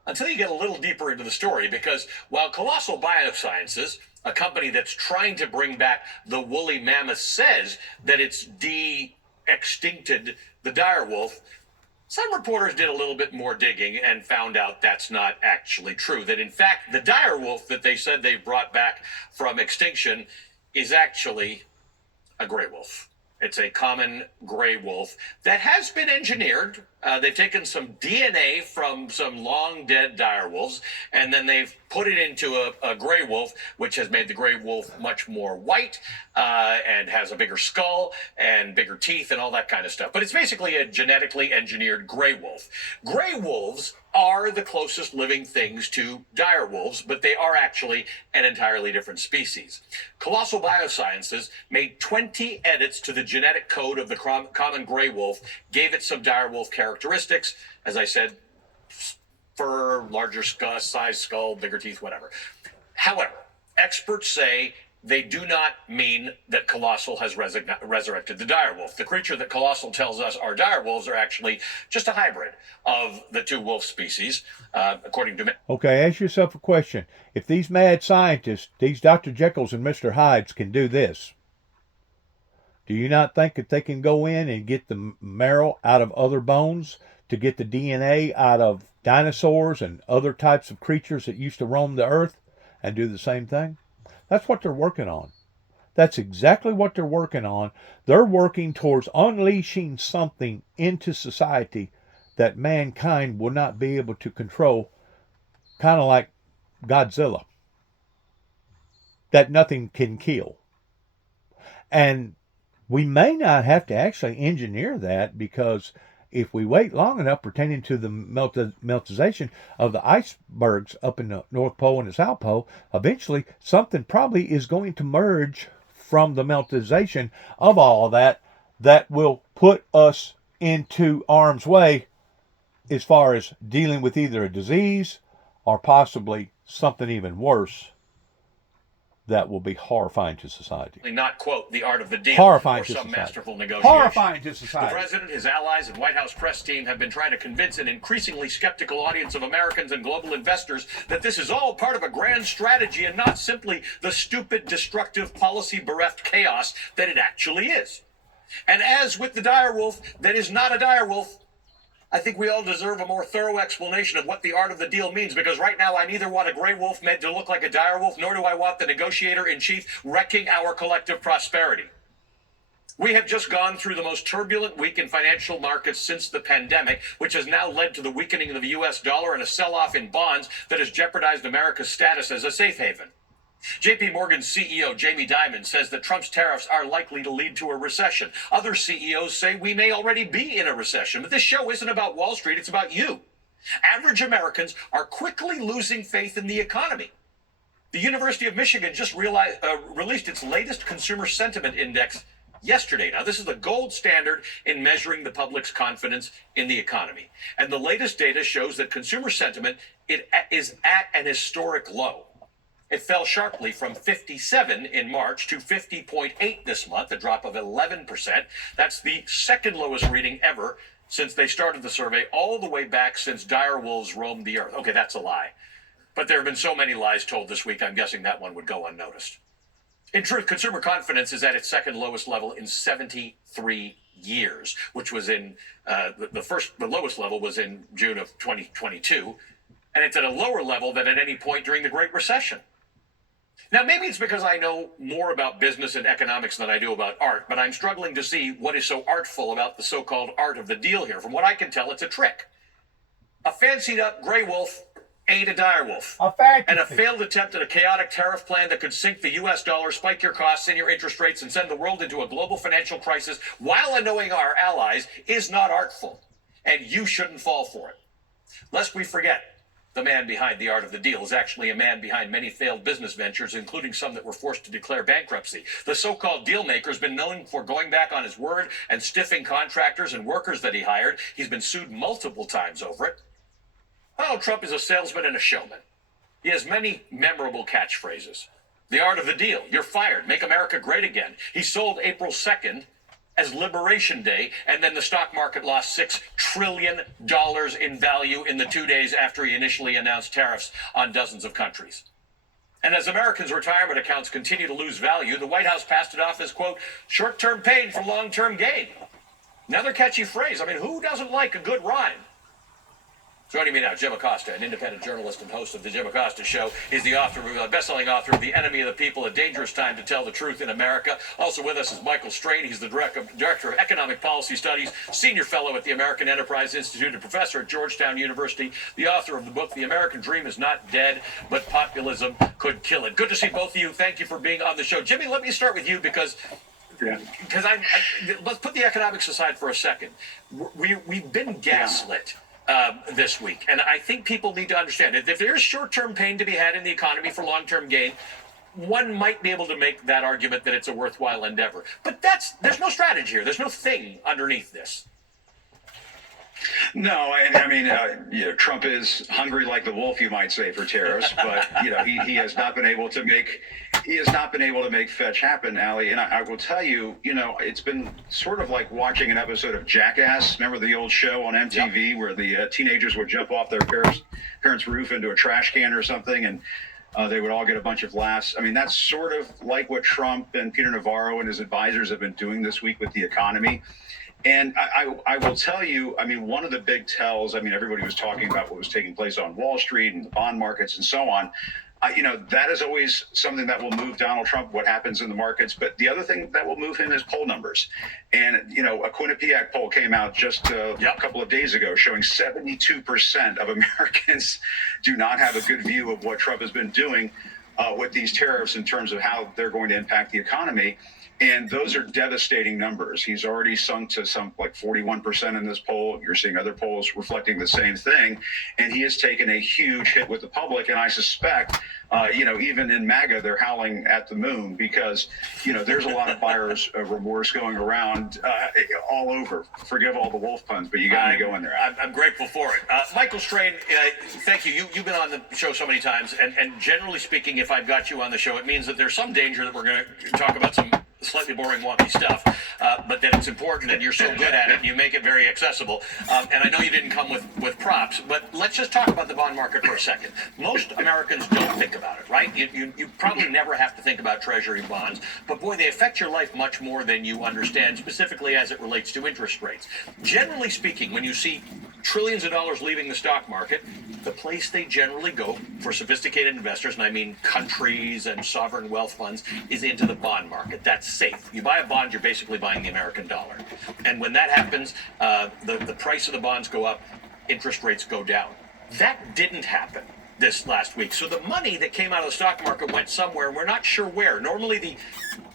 Until you get a little deeper into the story, because while Colossal Biosciences, a company that's trying to bring back the woolly mammoth, says that it's de-extincted the dire wolf, some reporters did a little bit more digging and found out that's not actually true. That in fact, the dire wolf that they said they brought back from extinction is actually a gray wolf. It's a common gray wolf that has been engineered. They've taken some DNA from some long dead dire wolves, and then they've put it into a gray wolf, which has made the gray wolf much more white and has a bigger skull and bigger teeth and all that kind of stuff. But it's basically a genetically engineered gray wolf. Gray wolves are the closest living things to dire wolves, but they are actually an entirely different species. Colossal Biosciences made 20 edits to the genetic code of the common gray wolf, gave it some dire wolf characteristics, as I said, fur, larger size skull, bigger teeth, whatever. However, experts say they do not mean that Colossal has resurrected the dire wolf. The creature that Colossal tells us are dire wolves are actually just a hybrid of the two wolf species, according to... Okay, ask yourself a question. If these mad scientists, these Dr. Jekylls and Mr. Hydes, can do this, do you not think that they can go in and get the marrow out of other bones, to get the DNA out of dinosaurs and other types of creatures that used to roam the earth, and do the same thing? That's what they're working on. That's exactly what they're working on. They're working towards unleashing something into society that mankind will not be able to control, kind of like Godzilla, that nothing can kill. And we may not have to actually engineer that, because if we wait long enough pertaining to the meltization of the icebergs up in the North Pole and the South Pole, eventually something probably is going to merge from the meltization of all that will put us into harm's way as far as dealing with either a disease or possibly something even worse that will be horrifying to society. Not quote the art of the deal Horrifying or to some society. masterful negotiation. Horrifying to The society. president, his allies, and White House press team have been trying to convince an increasingly skeptical audience of Americans and global investors that this is all part of a grand strategy and not simply the stupid, destructive, policy-bereft chaos that it actually is. And as with the dire wolf that is not a dire wolf, I think we all deserve a more thorough explanation of what the art of the deal means, because right now I neither want a gray wolf made to look like a dire wolf, nor do I want the negotiator in chief wrecking our collective prosperity. We have just gone through the most turbulent week in financial markets since the pandemic, which has now led to the weakening of the U.S. dollar and a sell-off in bonds that has jeopardized America's status as a safe haven. JP Morgan's CEO, Jamie Dimon, says that Trump's tariffs are likely to lead to a recession. Other CEOs say we may already be in a recession. But this show isn't about Wall Street, it's about you. Average Americans are quickly losing faith in the economy. The University of Michigan just released its latest consumer sentiment index yesterday. Now, this is the gold standard in measuring the public's confidence in the economy. And the latest data shows that consumer sentiment is at an historic low. It fell sharply from 57 in March to 50.8 this month, a drop of 11%. That's the second lowest reading ever since they started the survey, all the way back since dire wolves roamed the earth. Okay, that's a lie. But there have been so many lies told this week, I'm guessing that one would go unnoticed. In truth, consumer confidence is at its second lowest level in 73 years, which was in the lowest level was in June of 2022. And it's at a lower level than at any point during the Great Recession. Now, maybe it's because I know more about business and economics than I do about art, but I'm struggling to see what is so artful about the so-called art of the deal here. From what I can tell, it's a trick. A fancied-up gray wolf ain't a dire wolf. And a failed attempt at a chaotic tariff plan that could sink the U.S. dollar, spike your costs and your interest rates, and send the world into a global financial crisis while annoying our allies is not artful. And you shouldn't fall for it. Lest we forget, the man behind the art of the deal is actually a man behind many failed business ventures, including some that were forced to declare bankruptcy. The so-called deal maker has been known for going back on his word and stiffing contractors and workers that he hired. He's been sued multiple times over it. Donald Trump is a salesman and a showman. He has many memorable catchphrases. The art of the deal, you're fired, make America great again. He sold April 2nd as Liberation Day, and then the stock market lost $6 trillion in value in the 2 days after he initially announced tariffs on dozens of countries. And as Americans' retirement accounts continue to lose value, the White House passed it off as, quote, short-term pain for long-term gain. Another catchy phrase. I mean, who doesn't like a good rhyme? Joining me now, Jim Acosta, an independent journalist and host of The Jim Acosta Show. He's the best-selling author of The Enemy of the People, A Dangerous Time to Tell the Truth in America. Also with us is Michael Strain. He's the Director of Economic Policy Studies, Senior Fellow at the American Enterprise Institute, and Professor at Georgetown University, the author of the book, The American Dream is Not Dead, but Populism Could Kill It. Good to see both of you. Thank you for being on the show. Jimmy, let me start with you because let's put the economics aside for a second. We've been gaslit. This week. And I think people need to understand that if there's short-term pain to be had in the economy for long-term gain, one might be able to make that argument that it's a worthwhile endeavor. But there's no strategy here. There's no thing underneath this. No, I mean, Trump is hungry like the wolf, you might say, for tariffs, but he has not been able to make fetch happen, Ali. And I will tell you, it's been sort of like watching an episode of Jackass. Remember the old show on MTV where the teenagers would jump off their parents' roof into a trash can or something, and they would all get a bunch of laughs. I mean, that's sort of like what Trump and Peter Navarro and his advisors have been doing this week with the economy. And I will tell you, I mean, one of the big tells, I mean, everybody was talking about what was taking place on Wall Street and the bond markets and so on. That is always something that will move Donald Trump, what happens in the markets. But the other thing that will move him is poll numbers. And, a Quinnipiac poll came out just a couple of days ago showing 72% of Americans do not have a good view of what Trump has been doing with these tariffs in terms of how they're going to impact the economy. And those are devastating numbers. He's already sunk to some like 41% in this poll. You're seeing other polls reflecting the same thing. And he has taken a huge hit with the public. And I suspect, even in MAGA, they're howling at the moon because, there's a lot of buyer's remorse going around all over. Forgive all the wolf puns, but you got to go in there. I'm grateful for it. Michael Strain, thank you. You've been on the show so many times. And generally speaking, if I've got you on the show, it means that there's some danger that we're going to talk about some slightly boring, wonky stuff, but that it's important and you're so good at it and you make it very accessible. And I know you didn't come with props, but let's just talk about the bond market for a second. Most Americans don't think about it, right? You probably never have to think about treasury bonds, but boy, they affect your life much more than you understand, specifically as it relates to interest rates. Generally speaking, when you see trillions of dollars leaving the stock market, the place they generally go for sophisticated investors, and I mean countries and sovereign wealth funds, is into the bond market. That's safe. You buy a bond, you're basically buying the American dollar. And when that happens, the price of the bonds go up, interest rates go down. That didn't happen this last week. So the money that came out of the stock market went somewhere, and we're not sure where. Normally,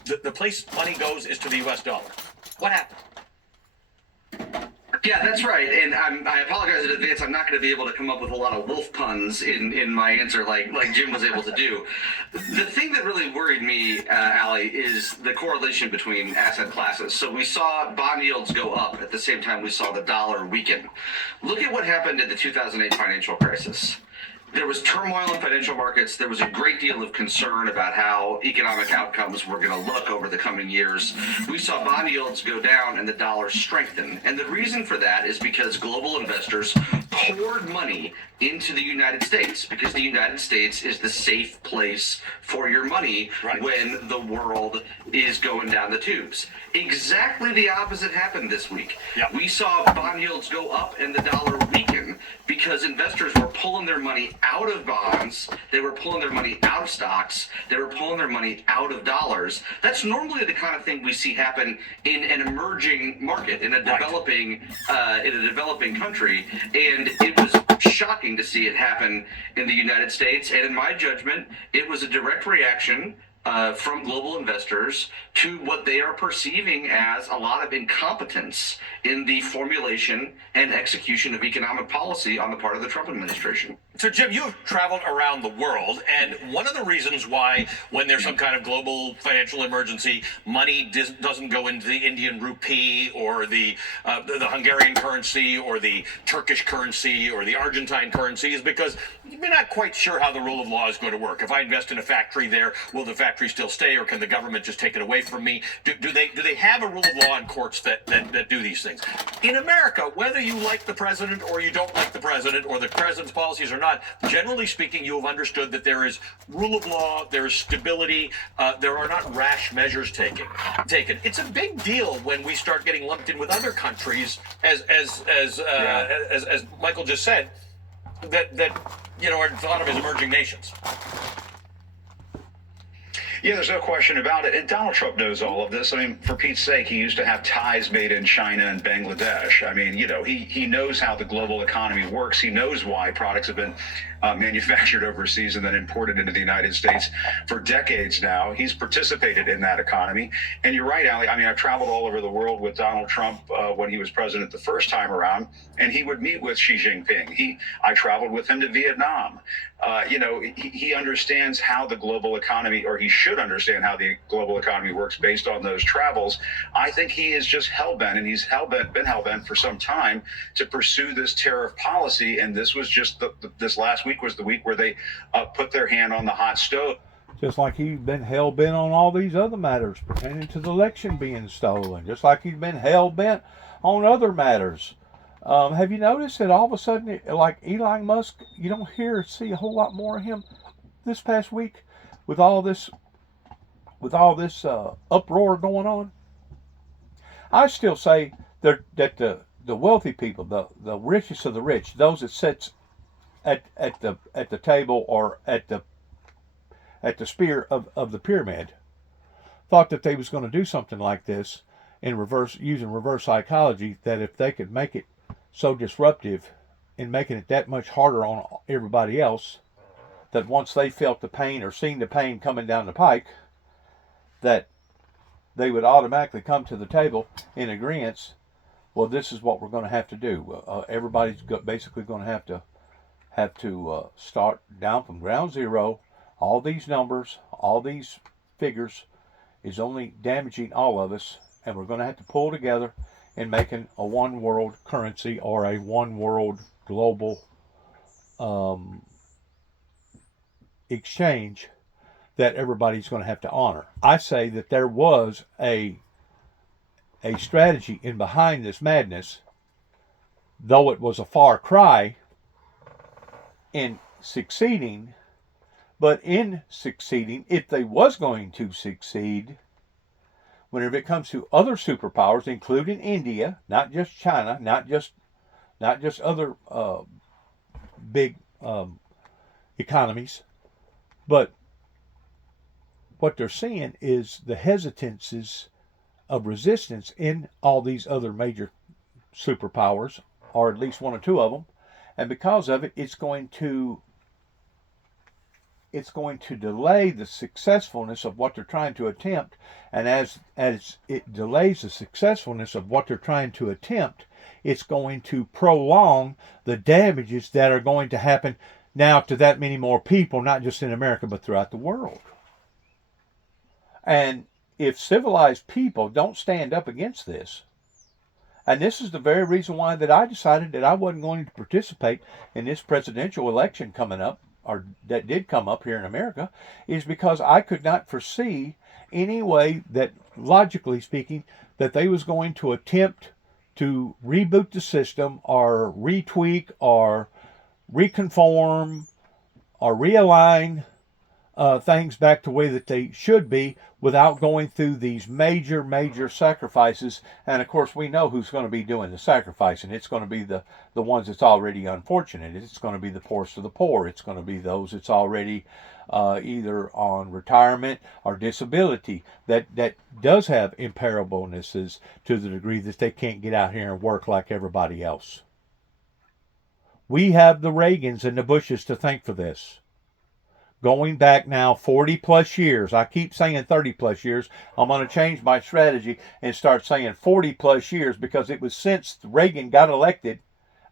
the place money goes is to the U.S. dollar. What happened? Yeah, that's right. And I apologize in advance. I'm not going to be able to come up with a lot of wolf puns in my answer like Jim was able to do. The thing that really worried me, Allie, is the correlation between asset classes. So we saw bond yields go up at the same time we saw the dollar weaken. Look at what happened in the 2008 financial crisis. There was turmoil in financial markets. There was a great deal of concern about how economic outcomes were going to look over the coming years. We saw bond yields go down and the dollar strengthen. And the reason for that is because global investors poured money into the United States, because the United States is the safe place for your money when the world is going down the tubes. Exactly the opposite happened this week. Yep. We saw bond yields go up and the dollar weaken because investors were pulling their money out of bonds, they were pulling their money out of stocks, they were pulling their money out of dollars. That's normally the kind of thing we see happen in an emerging market, in a developing country, and it was shocking to see it happen in the United States. And in my judgment, it was a direct reaction from global investors to what they are perceiving as a lot of incompetence in the formulation and execution of economic policy on the part of the Trump administration. So, Jim, you have traveled around the world, and one of the reasons why, when there's some kind of global financial emergency, money doesn't go into the Indian rupee or the Hungarian currency or the Turkish currency or the Argentine currency is because you're not quite sure how the rule of law is going to work. If I invest in a factory there, will the factory still stay, or can the government just take it away from me? Do they have a rule of law in courts that do these things? In America, whether you like the president or you don't like the president or the president's policies or not, generally speaking, you have understood that there is rule of law, there is stability, there are not rash measures taken. It's a big deal when we start getting lumped in with other countries, as Michael just said, that are thought of as emerging nations. Yeah, there's no question about it. And Donald Trump knows all of this. I mean, for Pete's sake, he used to have ties made in China and Bangladesh. I mean, he knows how the global economy works. He knows why products have been manufactured overseas and then imported into the United States for decades now. He's participated in that economy. And you're right, Allie. I mean, I've traveled all over the world with Donald Trump when he was president the first time around, and he would meet with Xi Jinping. I traveled with him to Vietnam. He understands how the global economy, or he should understand how the global economy works based on those travels. I think he is just hell-bent, and he's been hell-bent for some time to pursue this tariff policy. And this was just this last week was the week where they put their hand on the hot stove. Just like he's been hell-bent on all these other matters pertaining to the election being stolen. Just like he's been hell-bent on other matters. Have you noticed that all of a sudden, like Elon Musk, you don't see a whole lot more of him this past week with all this uproar going on? I still say that the wealthy people, the richest of the rich, those that sits at the table or at the spear of the pyramid, thought that they was going to do something like this using reverse psychology, that if they could make it so disruptive in making it that much harder on everybody else, that once they felt the pain or seen the pain coming down the pike, that they would automatically come to the table in agreement. Well, this is what we're going to have to do. Everybody's basically going to have to start down from ground zero. All these numbers, all these figures is only damaging all of us, and we're going to have to pull together in making a one world currency or a one world global exchange that everybody's going to have to honor. I say that there was a strategy in behind this madness, though it was a far cry in succeeding. But in succeeding, if they was going to succeed, whenever it comes to other superpowers, including India, not just China, not just other big economies, but what they're seeing is the hesitances of resistance in all these other major superpowers, or at least one or two of them, and because of it, it's going to delay the successfulness of what they're trying to attempt, and as it delays the successfulness of what they're trying to attempt, it's going to prolong the damages that are going to happen now to that many more people, not just in America, but throughout the world. And if civilized people don't stand up against this, and this is the very reason why that I decided that I wasn't going to participate in this presidential election coming up, or that did come up here in America, is because I could not foresee any way that, logically speaking, that they was going to attempt to reboot the system or retweak or reconform or realign things back to the way that they should be without going through these major sacrifices. And of course, we know who's going to be doing the sacrificing. It's going to be the ones that's already unfortunate. It's going to be the poorest of the poor. It's going to be those that's already either on retirement or disability that does have imperillablenesses to the degree that they can't get out here and work like everybody else. We have the Reagans and the Bushes to thank for this. Going back now 40 plus years, I keep saying 30 plus years, I'm going to change my strategy and start saying 40 plus years, because it was since Reagan got elected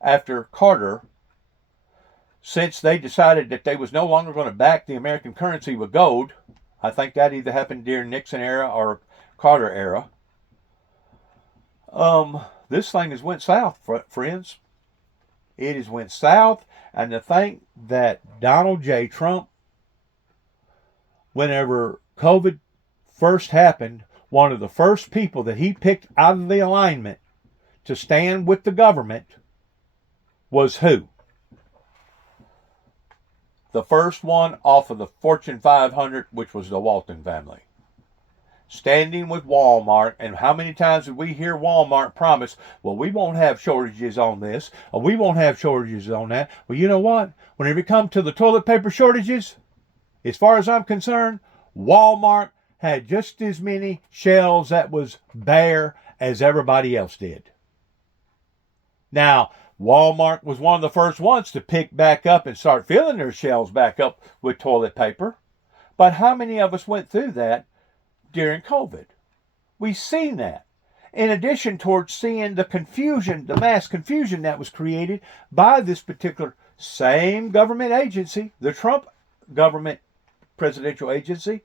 after Carter, since they decided that they was no longer going to back the American currency with gold. I think that either happened during Nixon era or Carter era. This thing has went south, friends. It has went south, and to think that Donald J. Trump, whenever COVID first happened, one of the first people that he picked out of the alignment to stand with the government was who? The first one off of the Fortune 500, which was the Walton family. Standing with Walmart. And how many times did we hear Walmart promise, well, we won't have shortages on this, or we won't have shortages on that. Well, you know what? Whenever it comes to the toilet paper shortages, as far as I'm concerned, Walmart had just as many shelves that was bare as everybody else did. Now, Walmart was one of the first ones to pick back up and start filling their shelves back up with toilet paper. But how many of us went through that during COVID? We've seen that. In addition towards seeing the confusion, the mass confusion that was created by this particular same government agency, the Trump government presidential agency,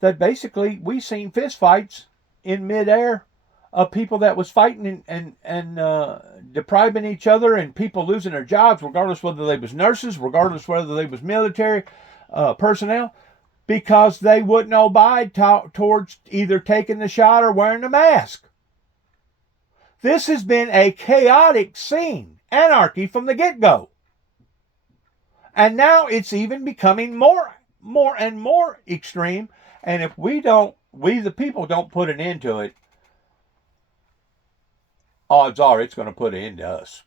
that basically we seen fistfights in midair of people that was fighting and depriving each other, and people losing their jobs, regardless whether they was nurses, regardless whether they was military personnel, because they wouldn't abide towards either taking the shot or wearing the mask. This has been a chaotic scene, anarchy from the get-go. And now it's even becoming more and more extreme. And if we the people don't put an end to it, odds are it's going to put an end to us.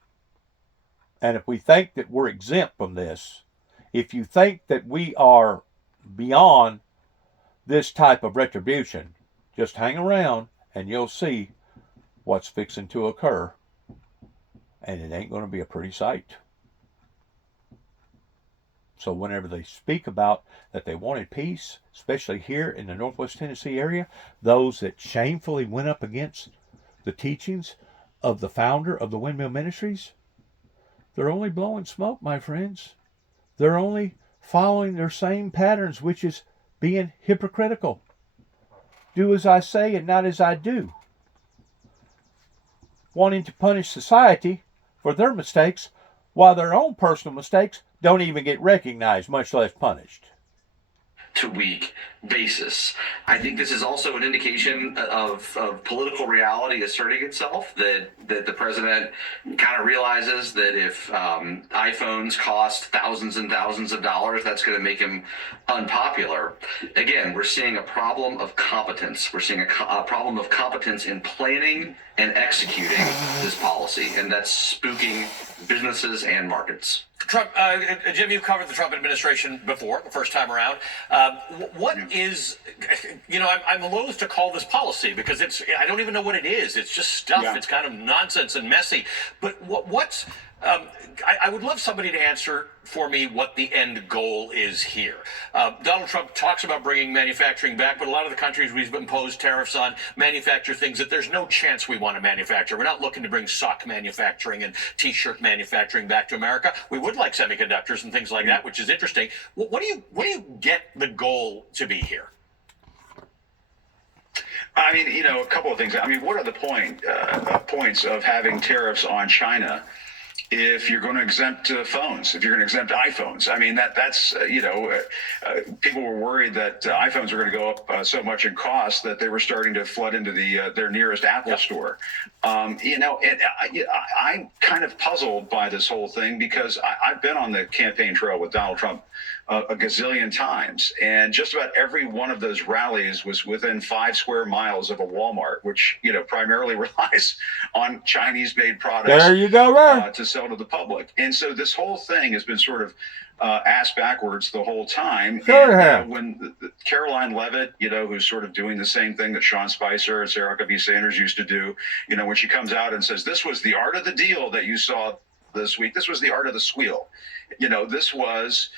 And if we think that we're exempt from this, if you think that we are beyond this type of retribution, just hang around and you'll see what's fixing to occur. And it ain't going to be a pretty sight. So whenever they speak about that they wanted peace, especially here in the Northwest Tennessee area, those that shamefully went up against the teachings of the founder of the Windmill Ministries, they're only blowing smoke, my friends. They're only following their same patterns, which is being hypocritical. Do as I say and not as I do. Wanting to punish society for their mistakes, while their own personal mistakes don't even get recognized, much less punished. To week basis. I think this is also an indication of political reality asserting itself, that the president kind of realizes that if iPhones cost thousands and thousands of dollars, that's going to make him unpopular. Again, we're seeing a problem of competence. We're seeing a problem of competence in planning and executing this policy, and that's spooking businesses and markets. Trump, Jim, you've covered the Trump administration before, the first time around. What is, I'm loath to call this policy because I don't even know what it is. It's just stuff. Yeah. It's kind of nonsense and messy. But what's, I would love somebody to answer for me what the end goal is here. Donald Trump talks about bringing manufacturing back, but a lot of the countries we've imposed tariffs on manufacture things that there's no chance we want to manufacture. We're not looking to bring sock manufacturing and T-shirt manufacturing back to America. We would like semiconductors and things like that, which is interesting. What do you get the goal to be here? I mean, a couple of things. I mean, what are the points of having tariffs on China if you're going to exempt phones, if you're going to exempt iPhones? I mean, that's people were worried that iPhones were going to go up so much in cost that they were starting to flood into their nearest Apple store. I'm kind of puzzled by this whole thing because I've been on the campaign trail with Donald Trump a gazillion times, and just about every one of those rallies was within 5 square miles of a Walmart, which primarily relies on Chinese-made products. There you go, to sell to the public. And so this whole thing has been sort of ass backwards the whole time. Sure. And, when Caroline Leavitt, who's sort of doing the same thing that Sean Spicer and Sarah Huckabee Sanders used to do, when she comes out and says, this was the art of the deal that you saw this week. This was the art of the squeal. This was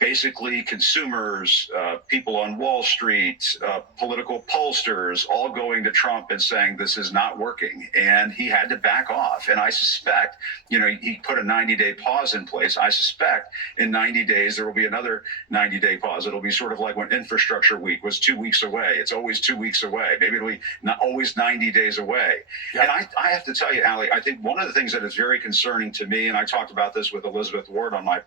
basically consumers, people on Wall Street, political pollsters, all going to Trump and saying this is not working. And he had to back off. And I suspect, he put a 90-day pause in place. I suspect in 90 days, there will be another 90-day pause. It'll be sort of like when Infrastructure Week was 2 weeks away. It's always 2 weeks away. Maybe it'll be not always 90 days away. Yeah. And I have to tell you, Ali, I think one of the things that is very concerning to me, and I talked about this with Elizabeth Ward on my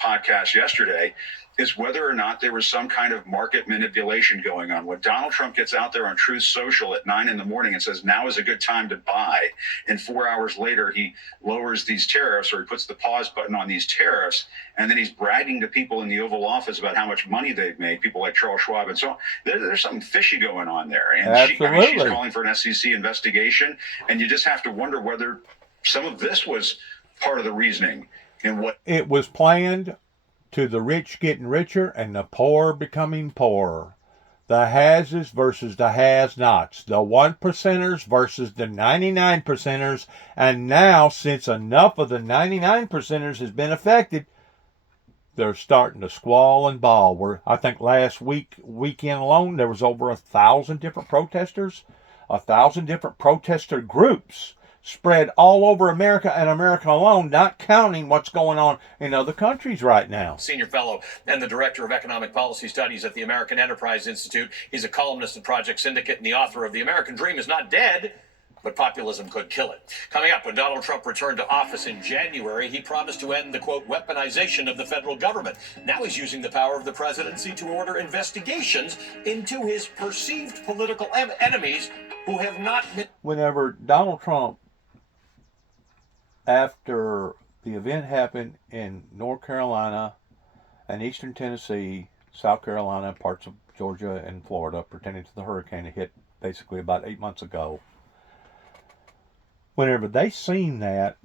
podcast yesterday, is whether or not there was some kind of market manipulation going on. When Donald Trump gets out there on Truth Social at 9 a.m. and says, now is a good time to buy, and 4 hours later he lowers these tariffs, or he puts the pause button on these tariffs, and then he's bragging to people in the Oval Office about how much money they've made, people like Charles Schwab and so on. There's something fishy going on there. And she's calling for an SEC investigation, and you just have to wonder whether some of this was part of the reasoning. And what it was planned to the rich getting richer and the poor becoming poorer. The hases versus the has-nots. The 1%ers versus the 99%ers. And now, since enough of the 99%ers has been affected, they're starting to squall and bawl. I think last weekend alone, there was over 1,000 different protesters, 1,000 different protester groups spread all over America and America alone, not counting what's going on in other countries right now. Senior fellow and the director of economic policy studies at the American Enterprise Institute. He's a columnist at Project Syndicate and the author of The American Dream is Not Dead, but Populism Could Kill It. Coming up, when Donald Trump returned to office in January, he promised to end the, quote, weaponization of the federal government. Now he's using the power of the presidency to order investigations into his perceived political enemies who have not been... Whenever Donald Trump, after the event happened in North Carolina and Eastern Tennessee, South Carolina, parts of Georgia and Florida, pertaining to the hurricane that hit basically about 8 months ago, whenever they seen that,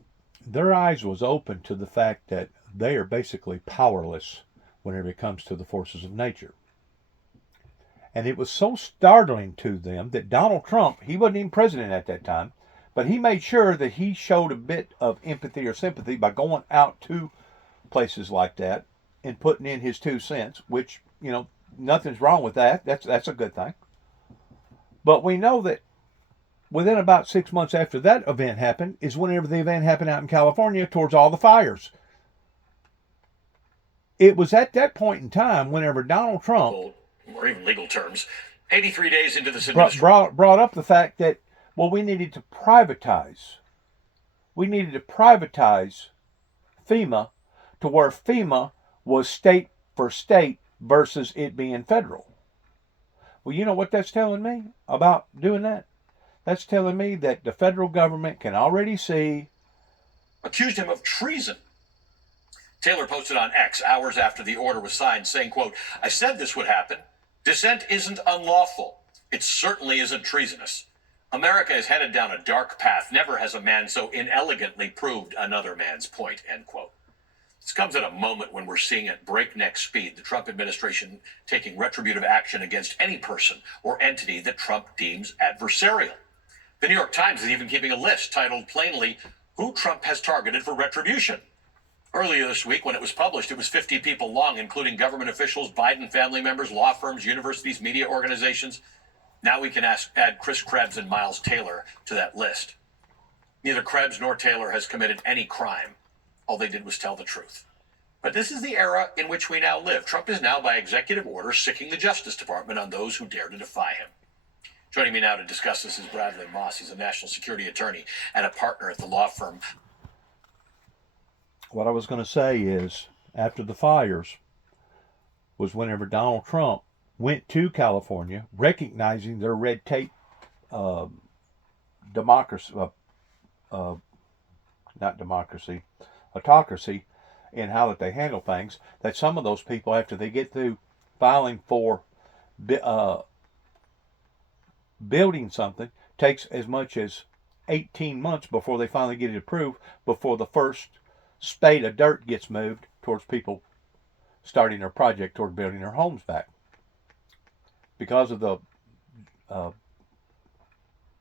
their eyes was open to the fact that they are basically powerless whenever it comes to the forces of nature. And it was so startling to them that Donald Trump, he wasn't even president at that time, but he made sure that he showed a bit of empathy or sympathy by going out to places like that and putting in his 2 cents, which, nothing's wrong with that. That's a good thing. But we know that within about 6 months after that event happened is whenever the event happened out in California towards all the fires. It was at that point in time whenever Donald Trump, or even legal terms, 83 days into this administration, brought up the fact that, we needed to privatize. We needed to privatize FEMA to where FEMA was state for state versus it being federal. Well, you know what that's telling me about doing that? That's telling me that the federal government can already see. Accused him of treason. Taylor posted on X hours after the order was signed saying, quote, "I said this would happen. Dissent isn't unlawful. It certainly isn't treasonous. America is headed down a dark path. Never has a man so inelegantly proved another man's point," end quote. This comes at a moment when we're seeing at breakneck speed the Trump administration taking retributive action against any person or entity that Trump deems adversarial. The New York Times is even keeping a list titled plainly, "Who Trump has targeted for retribution." Earlier this week, when it was published, it was 50 people long, including government officials, Biden family members, law firms, universities, media organizations. Now we can add Chris Krebs and Miles Taylor to that list. Neither Krebs nor Taylor has committed any crime. All they did was tell the truth. But this is the era in which we now live. Trump is now, by executive order, sicking the Justice Department on those who dare to defy him. Joining me now to discuss this is Bradley Moss. He's a national security attorney and a partner at the law firm. What I was going to say is, after the fires, was whenever Donald Trump went to California, recognizing their red tape autocracy in how that they handle things, that some of those people, after they get through filing for building something, takes as much as 18 months before they finally get it approved, before the first spade of dirt gets moved towards people starting their project toward building their homes back. Because of the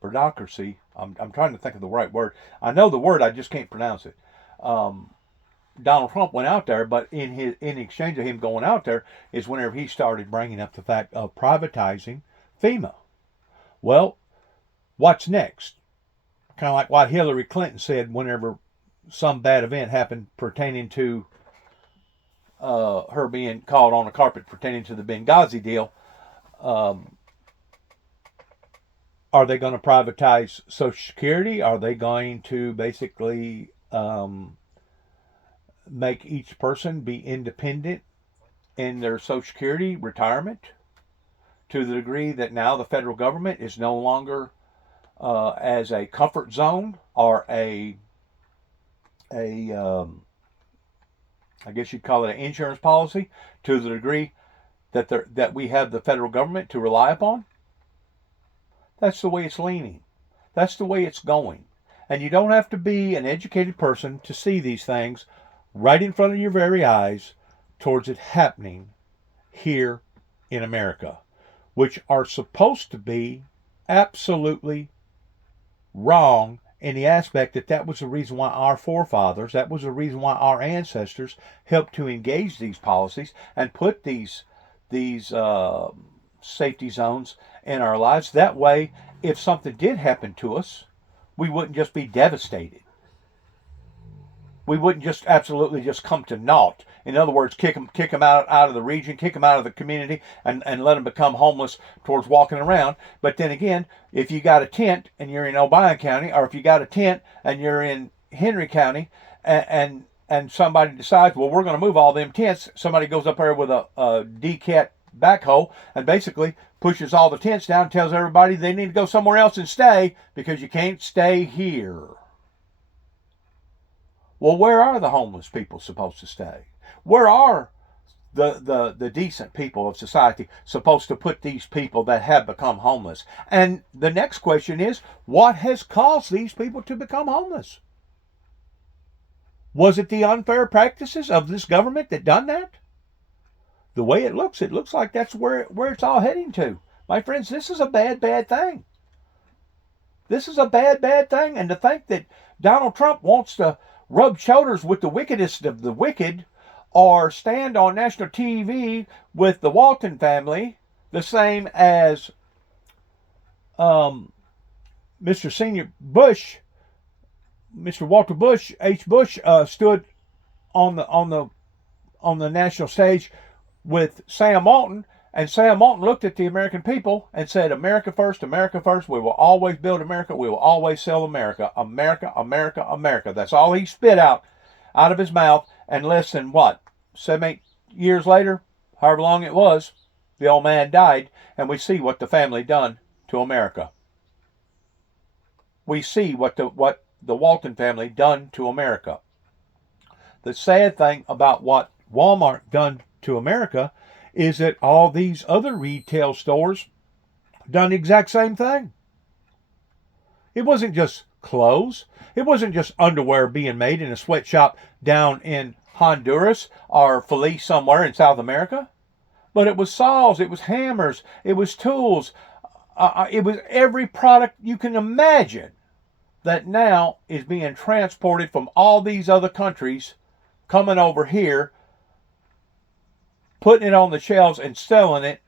bureaucracy, I'm trying to think of the right word. I know the word, I just can't pronounce it. Donald Trump went out there, but in exchange of him going out there is whenever he started bringing up the fact of privatizing FEMA. Well, what's next? Kind of like what Hillary Clinton said whenever some bad event happened pertaining to her being called on the carpet pertaining to the Benghazi deal. Are they going to privatize Social Security? Are they going to basically make each person be independent in their Social Security retirement to the degree that now the federal government is no longer as a comfort zone or I guess you'd call it an insurance policy, to the degree that we have the federal government to rely upon? That's the way it's leaning. That's the way it's going. And you don't have to be an educated person to see these things right in front of your very eyes towards it happening here in America, which are supposed to be absolutely wrong in the aspect that was the reason why our forefathers, that was the reason why our ancestors helped to engage these policies and put these safety zones in our lives. That way, if something did happen to us, we wouldn't just be devastated. We wouldn't just absolutely just come to naught. In other words, kick them out of the region, kick them out of the community, and let them become homeless towards walking around. But then again, if you got a tent and you're in Obion County, or if you got a tent and you're in Henry County, and somebody decides, well, we're going to move all them tents, somebody goes up there with a DCAT backhoe and basically pushes all the tents down and tells everybody they need to go somewhere else and stay because you can't stay here. Well, where are the homeless people supposed to stay? Where are the decent people of society supposed to put these people that have become homeless? And the next question is, what has caused these people to become homeless? Was it the unfair practices of this government that done that? The way it looks like that's where it's all heading to. My friends, this is a bad, bad thing. This is a bad, bad thing. And to think that Donald Trump wants to rub shoulders with the wickedest of the wicked or stand on national TV with the Walton family, the same as Mr. Senior Bush, Mr. Walter Bush, H. Bush, stood on the national stage with Sam Walton, and Sam Walton looked at the American people and said, America first, America first. We will always build America. We will always sell America. America, America, America. That's all he spit out of his mouth. And less than, 7, 8 years later, however long it was, the old man died, and we see what the family done to America. We see what the Walton family done to America. The sad thing about what Walmart done to America is that all these other retail stores done the exact same thing. It wasn't just clothes. It wasn't just underwear being made in a sweatshop down in Honduras or Felice somewhere in South America. But it was saws, it was hammers, it was tools. It was every product you can imagine that now is being transported from all these other countries, coming over here, putting it on the shelves and selling it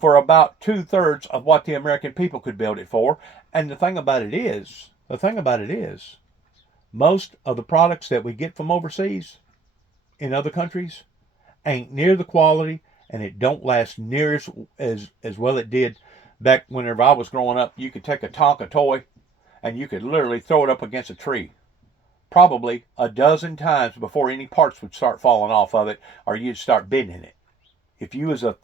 for about 2/3 of what the American people could build it for. And the thing about it is, most of the products that we get from overseas in other countries ain't near the quality, and it don't last near as well it did back whenever I was growing up. You could take a Tonka toy and you could literally throw it up against a tree probably a dozen times before any parts would start falling off of it, or you'd start bending it. If you was a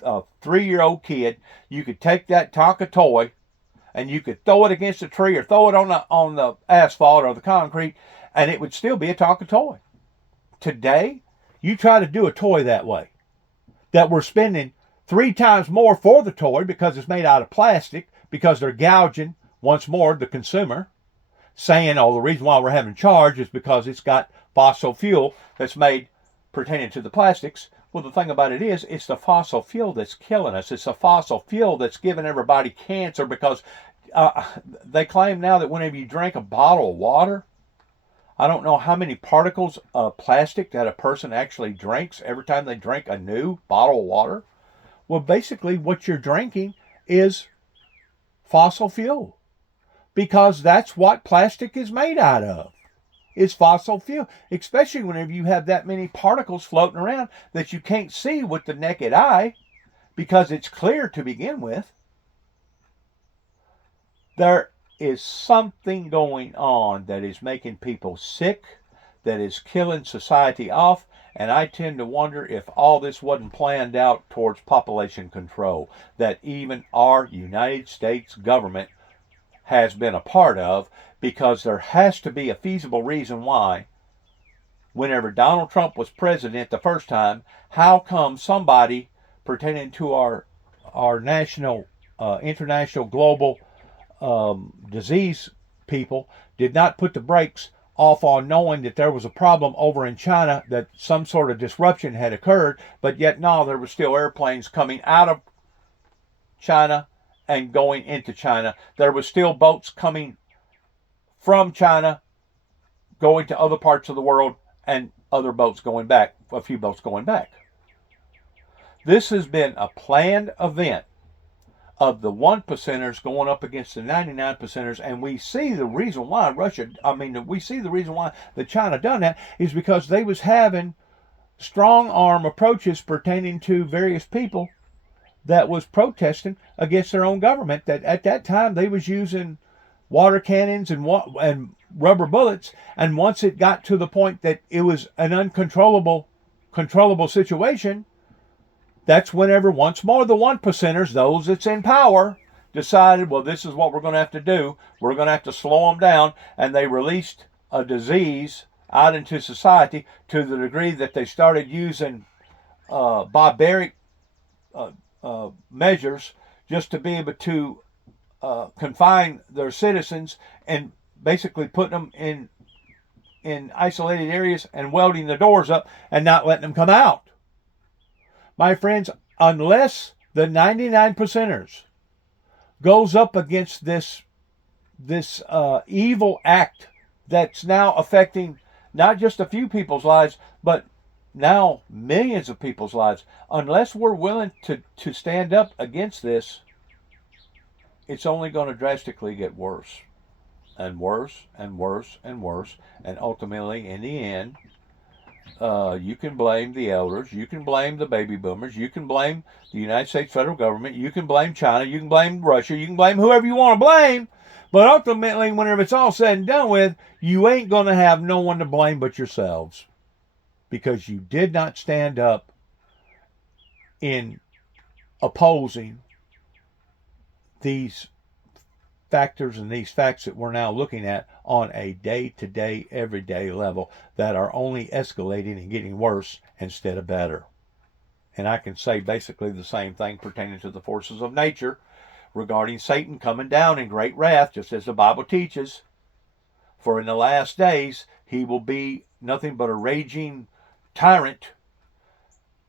3-year-old kid, you could take that Tonka toy and you could throw it against a tree or throw it on the asphalt or the concrete, and it would still be a Tonka toy. Today, you try to do a toy that way, that we're spending 3 times more for the toy because it's made out of plastic, because they're gouging, once more, the consumer, saying, the reason why we're having charge is because it's got fossil fuel that's made pertaining to the plastics. Well, the thing about it is, it's the fossil fuel that's killing us. It's the fossil fuel that's giving everybody cancer, because they claim now that whenever you drink a bottle of water, I don't know how many particles of plastic that a person actually drinks every time they drink a new bottle of water. Well, basically what you're drinking is fossil fuel, because that's what plastic is made out of. It's fossil fuel, especially whenever you have that many particles floating around that you can't see with the naked eye because it's clear to begin with. There is something going on that is making people sick, that is killing society off, and I tend to wonder if all this wasn't planned out towards population control, that even our United States government has been a part of, because there has to be a feasible reason why, whenever Donald Trump was president the first time, how come somebody pertaining to our national, international, global disease people did not put the brakes off on knowing that there was a problem over in China, that some sort of disruption had occurred, but yet no, there were still airplanes coming out of China and going into China. There was still boats coming from China going to other parts of the world, and other boats going back, a few boats going back. This has been a planned event of the 1%ers going up against the 99%ers, and we see the reason why we see the reason why the China done that is because they was having strong arm approaches pertaining to various people that was protesting against their own government, that at that time they was using water cannons and rubber bullets, and once it got to the point that it was an uncontrollable situation, that's whenever once more the 1%ers, those that's in power, decided, well, this is what we're going to have to do. We're going to have to slow them down, and they released a disease out into society to the degree that they started using barbaric measures just to be able to confine their citizens and basically putting them in isolated areas and welding the doors up and not letting them come out. My friends, unless the 99%ers goes up against this evil act that's now affecting not just a few people's lives, but now millions of people's lives. Unless we're willing to stand up against this, it's only going to drastically get worse and worse and worse and worse. And ultimately, in the end, you can blame the elders, you can blame the baby boomers, you can blame the United States federal government, you can blame China, you can blame Russia, you can blame whoever you want to blame. But ultimately, whenever it's all said and done with, you ain't going to have no one to blame but yourselves. Because you did not stand up in opposing these factors and these facts that we're now looking at on a day-to-day, everyday level that are only escalating and getting worse instead of better. And I can say basically the same thing pertaining to the forces of nature regarding Satan coming down in great wrath, just as the Bible teaches. For in the last days, he will be nothing but a raging tyrant,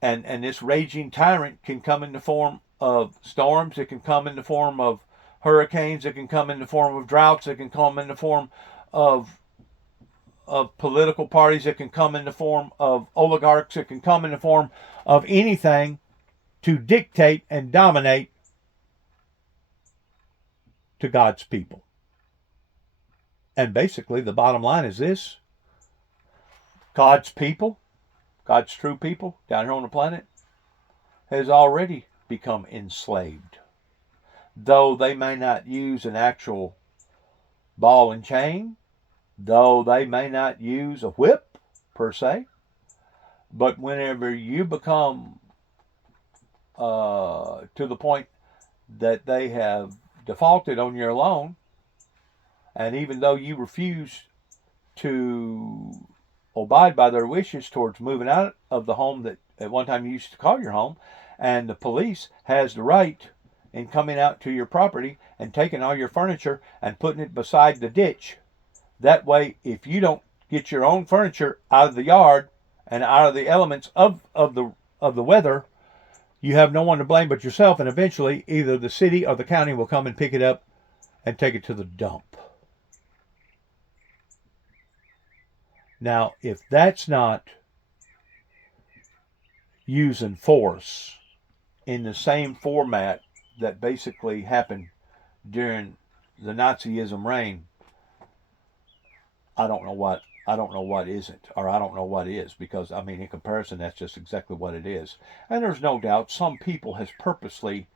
and this raging tyrant can come in the form of storms, it can come in the form of hurricanes, it can come in the form of droughts, it can come in the form of political parties, it can come in the form of oligarchs, it can come in the form of anything to dictate and dominate to God's people. And basically the bottom line is this: God's people, God's true people down here on the planet, has already become enslaved. Though they may not use an actual ball and chain, though they may not use a whip per se, but whenever you become to the point that they have defaulted on your loan, and even though you refuse to abide by their wishes towards moving out of the home that at one time you used to call your home, and the police has the right in coming out to your property and taking all your furniture and putting it beside the ditch. That way, if you don't get your own furniture out of the yard and out of the elements of the weather, you have no one to blame but yourself, and eventually either the city or the county will come and pick it up and take it to the dump. Now, if that's not using force in the same format that basically happened during the Nazism reign, I don't know what isn't, or I don't know what is, because I mean, in comparison, that's just exactly what it is. And there's no doubt some people has purposely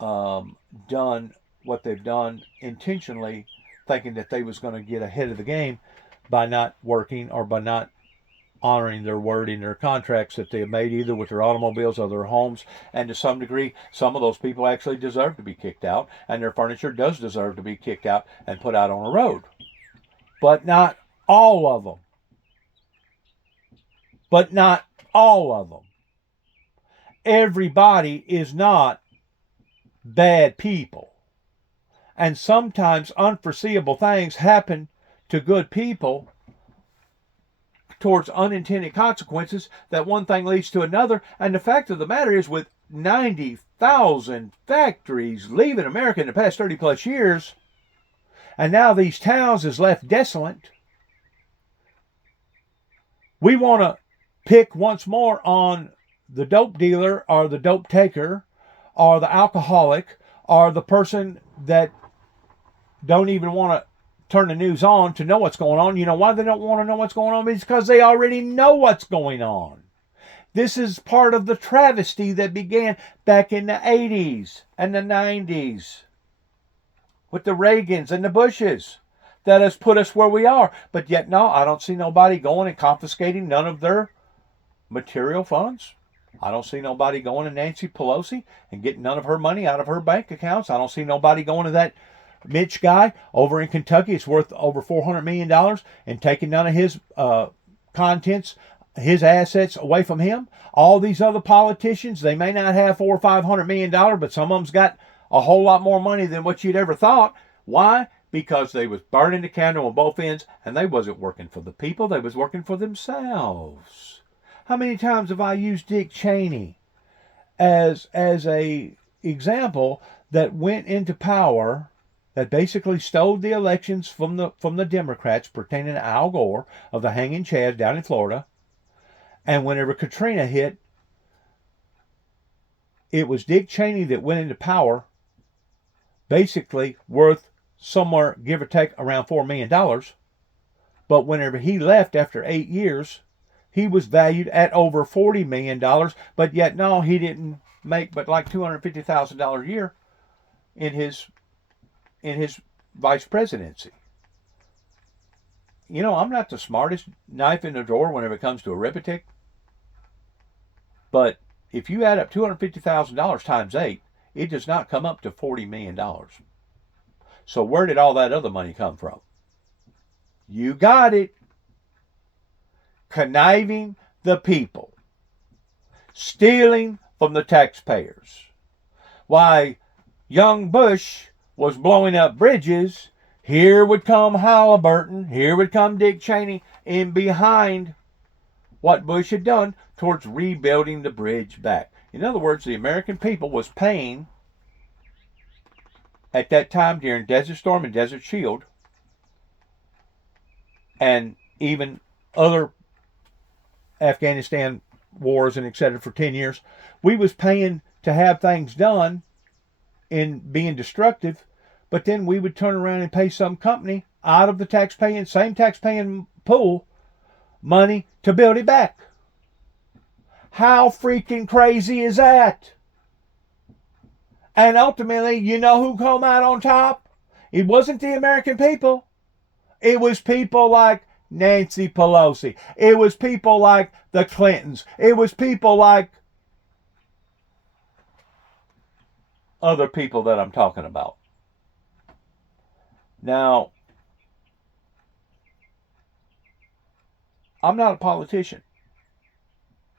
done what they've done intentionally, thinking that they was going to get ahead of the game by not working or by not honoring their word in their contracts that they have made, either with their automobiles or their homes. And to some degree, some of those people actually deserve to be kicked out, and their furniture does deserve to be kicked out and put out on the road. But not all of them. But not all of them. Everybody is not bad people. And sometimes unforeseeable things happen to good people towards unintended consequences, that one thing leads to another. And the fact of the matter is, with 90,000 factories leaving America in the past 30 plus years, and now these towns is left desolate, we want to pick once more on the dope dealer or the dope taker or the alcoholic or the person that don't even want to turn the news on to know what's going on. You know why they don't want to know what's going on? It's because they already know what's going on. This is part of the travesty that began back in the 80s and the 90s with the Reagans and the Bushes that has put us where we are. But yet, no, I don't see nobody going and confiscating none of their material funds. I don't see nobody going to Nancy Pelosi and getting none of her money out of her bank accounts. I don't see nobody going to that Mitch guy over in Kentucky. It's worth over $400 million, and taking none of his contents, his assets away from him. All these other politicians, they may not have $400 or $500 million, but some of them's got a whole lot more money than what you'd ever thought. Why? Because they was burning the candle on both ends, and they wasn't working for the people. They was working for themselves. How many times have I used Dick Cheney as a example that went into power, that basically stole the elections from the Democrats pertaining to Al Gore of the Hanging Chad down in Florida, And whenever Katrina hit, it was Dick Cheney that went into power, basically worth somewhere, give or take, around $4 million. But whenever he left after 8 years, he was valued at over $40 million. But yet, no, he didn't make but like $250,000 a year in his vice presidency. You know, I'm not the smartest knife in the drawer whenever it comes to arithmetic. But if you add up $250,000 times 8, it does not come up to $40 million. So where did all that other money come from? You got it. Conniving the people. Stealing from the taxpayers. Why, young Bush was blowing up bridges. Here would come Halliburton. Here would come Dick Cheney in behind what Bush had done towards rebuilding the bridge back. In other words, the American people was paying at that time during Desert Storm and Desert Shield and even other Afghanistan wars and etc. for 10 years, we was paying to have things done in being destructive, but then we would turn around and pay some company out of the same taxpaying pool money to build it back. How freaking crazy is that? And ultimately, you know who came out on top? It wasn't the American people. It was people like Nancy Pelosi. It was people like the Clintons. It was people like other people that I'm talking about. Now, I'm not a politician.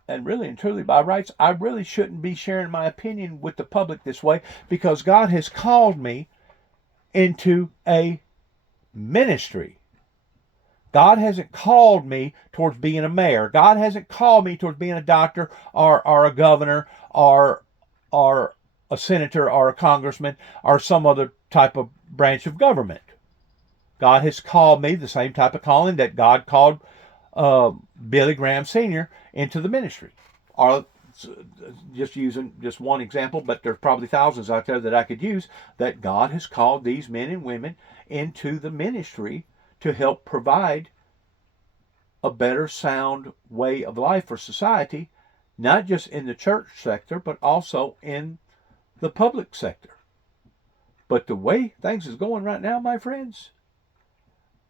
And really and truly, by rights, I really shouldn't be sharing my opinion with the public this way, because God has called me into a ministry. God hasn't called me towards being a mayor. God hasn't called me towards being a doctor or a governor or a senator or a congressman or some other type of branch of government. God has called me the same type of calling that God called Billy Graham Sr. into the ministry. Or just using just one example, but there's probably thousands out there that I could use, that God has called these men and women into the ministry to help provide a better sound way of life for society, not just in the church sector, but also in the public sector. But the way things is going right now, my friends,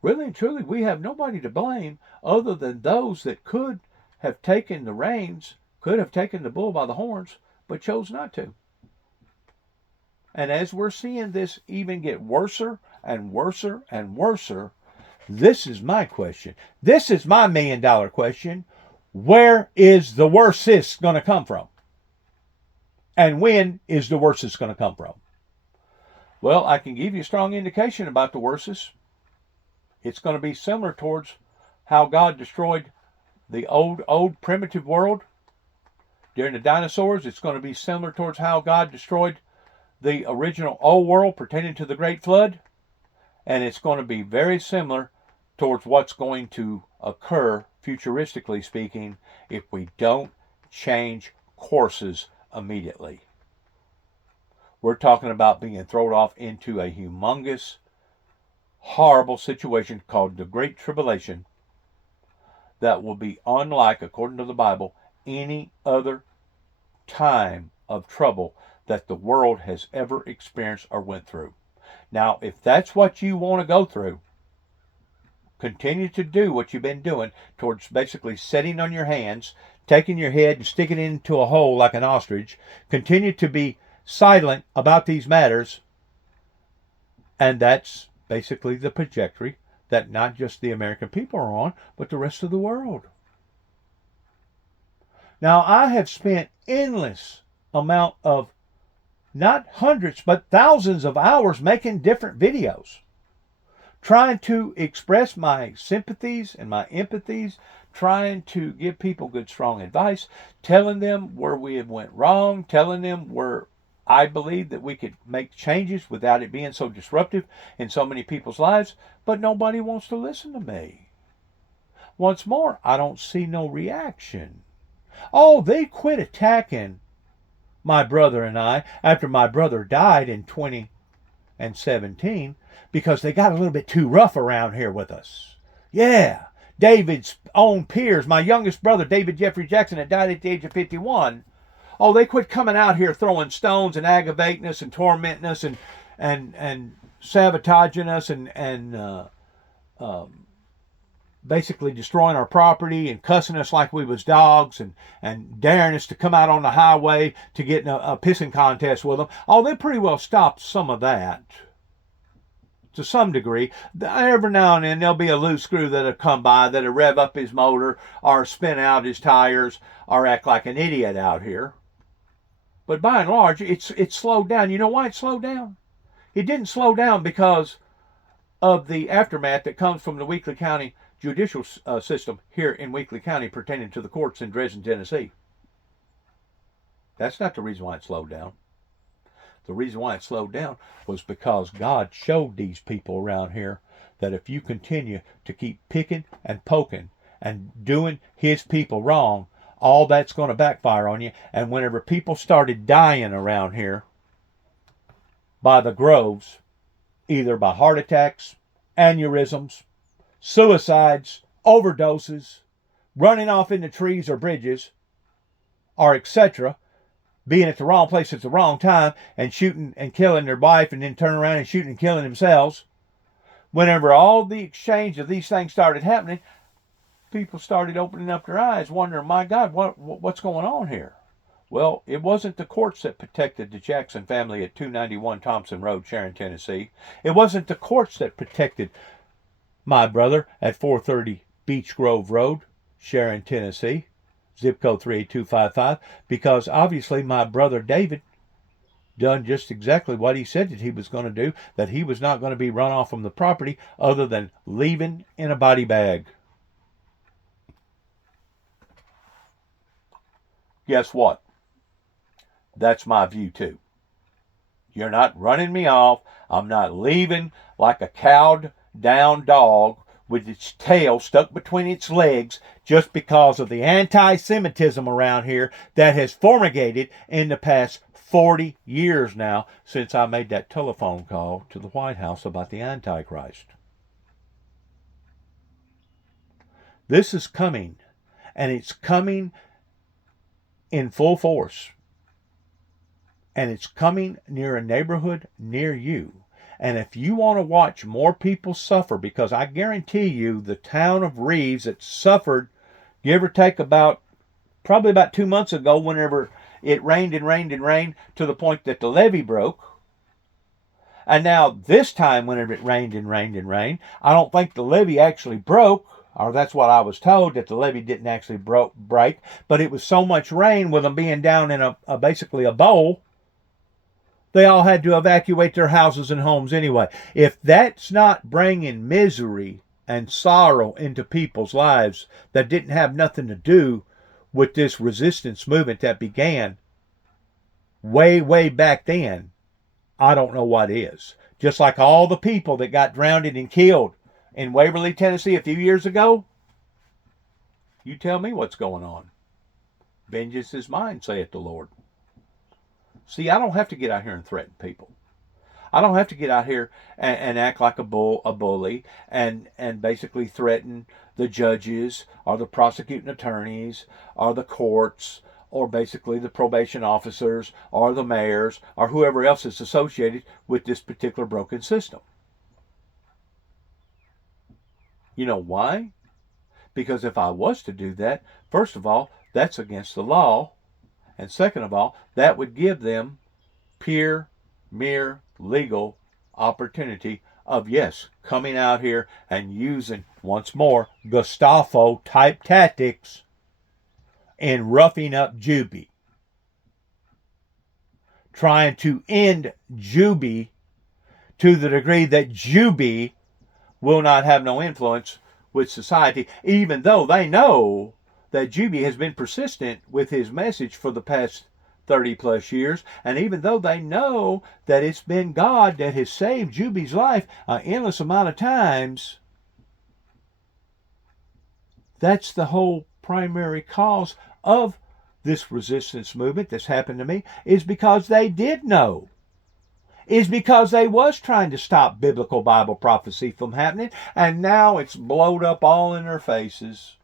really and truly, we have nobody to blame other than those that could have taken the reins, could have taken the bull by the horns, but chose not to. And as we're seeing this even get worser and worser and worser, this is my question. This is my $1 million question. Where is the worstest going to come from? And when is the worstest going to come from? Well, I can give you a strong indication about the worstest. It's going to be similar towards how God destroyed the old primitive world during the dinosaurs. It's going to be similar towards how God destroyed the original old world pertaining to the Great Flood. And it's going to be very similar towards what's going to occur, futuristically speaking, if we don't change courses immediately. We're talking about being thrown off into a humongous, horrible situation called the Great Tribulation that will be unlike, according to the Bible, any other time of trouble that the world has ever experienced or went through. Now, if that's what you want to go through, continue to do what you've been doing towards basically sitting on your hands, taking your head and sticking it into a hole like an ostrich. Continue to be silent about these matters. And that's basically the trajectory that not just the American people are on, but the rest of the world. Now, I have spent endless amount of, not hundreds, but thousands of hours making different videos, trying to express my sympathies and my empathies, trying to give people good, strong advice, telling them where we have went wrong, telling them where I believe that we could make changes without it being so disruptive in so many people's lives, but nobody wants to listen to me. once more, I don't see no reaction. Oh, they quit attacking my brother and I after my brother died in 2017 because they got a little bit too rough around here with us. Yeah, David's own peers, my youngest brother, David Jeffrey Jackson, had died at the age of 51. Oh, they quit coming out here throwing stones and aggravating us and tormenting us and sabotaging us and basically destroying our property and cussing us like we was dogs and daring us to come out on the highway to get in a pissing contest with them. Oh, they pretty well stopped some of that to some degree. Every now and then there'll be a loose screw that'll come by that'll rev up his motor or spin out his tires or act like an idiot out here. But by and large, it's slowed down. You know why it slowed down? It didn't slow down because of the aftermath that comes from the Weakley County judicial system here in Weakley County pertaining to the courts in Dresden, Tennessee. That's not the reason why it slowed down. The reason why it slowed down was because God showed these people around here that if you continue to keep picking and poking and doing his people wrong, all that's going to backfire on you. And whenever people started dying around here by the groves, either by heart attacks, aneurysms, suicides, overdoses, running off into trees or bridges, or etc., being at the wrong place at the wrong time and shooting and killing their wife and then turning around and shooting and killing themselves. Whenever all the exchange of these things started happening, people started opening up their eyes, wondering, my God, what's going on here? Well, it wasn't the courts that protected the Jackson family at 291 Thompson Road, Sharon, Tennessee. It wasn't the courts that protected my brother at 430 Beech Grove Road, Sharon, Tennessee, zip code 38255, because obviously my brother David done just exactly what he said that he was going to do, that he was not going to be run off from the property other than leaving in a body bag. Guess what? That's my view too. You're not running me off. I'm not leaving like a cowed down dog with its tail stuck between its legs just because of the anti-Semitism around here that has fumigated in the past 40 years now since I made that telephone call to the White House about the Antichrist. This is coming, and it's coming in full force. And it's coming near a neighborhood near you. And if you want to watch more people suffer, because I guarantee you the town of Reeves that suffered, give or take probably about 2 months ago, whenever it rained and rained and rained to the point that the levee broke. And now this time, whenever it rained and rained and rained, I don't think the levee actually broke, or that's what I was told, that the levee didn't actually break, but it was so much rain with them being down in basically a bowl, they all had to evacuate their houses and homes anyway. If that's not bringing misery and sorrow into people's lives that didn't have nothing to do with this resistance movement that began way, way back then, I don't know what is. Just like all the people that got drowned and killed in Waverly, Tennessee a few years ago, you tell me what's going on. Vengeance is mine, saith the Lord. See, I don't have to get out here and threaten people. I don't have to get out here and act like a bully and basically threaten the judges or the prosecuting attorneys or the courts or basically the probation officers or the mayors or whoever else is associated with this particular broken system. You know why? Because if I was to do that, first of all, that's against the law. And second of all, that would give them mere legal opportunity of, yes, coming out here and using, once more, Gestapo-type tactics in roughing up Juby. Trying to end Juby to the degree that Juby will not have no influence with society, even though they know that Juby has been persistent with his message for the past 30 plus years, and even though they know that it's been God that has saved Juby's life an endless amount of times, That's the whole primary cause of this resistance movement that's happened to me, is because they did know. Is because they was trying to stop biblical Bible prophecy from happening, and now it's blowed up all in their faces.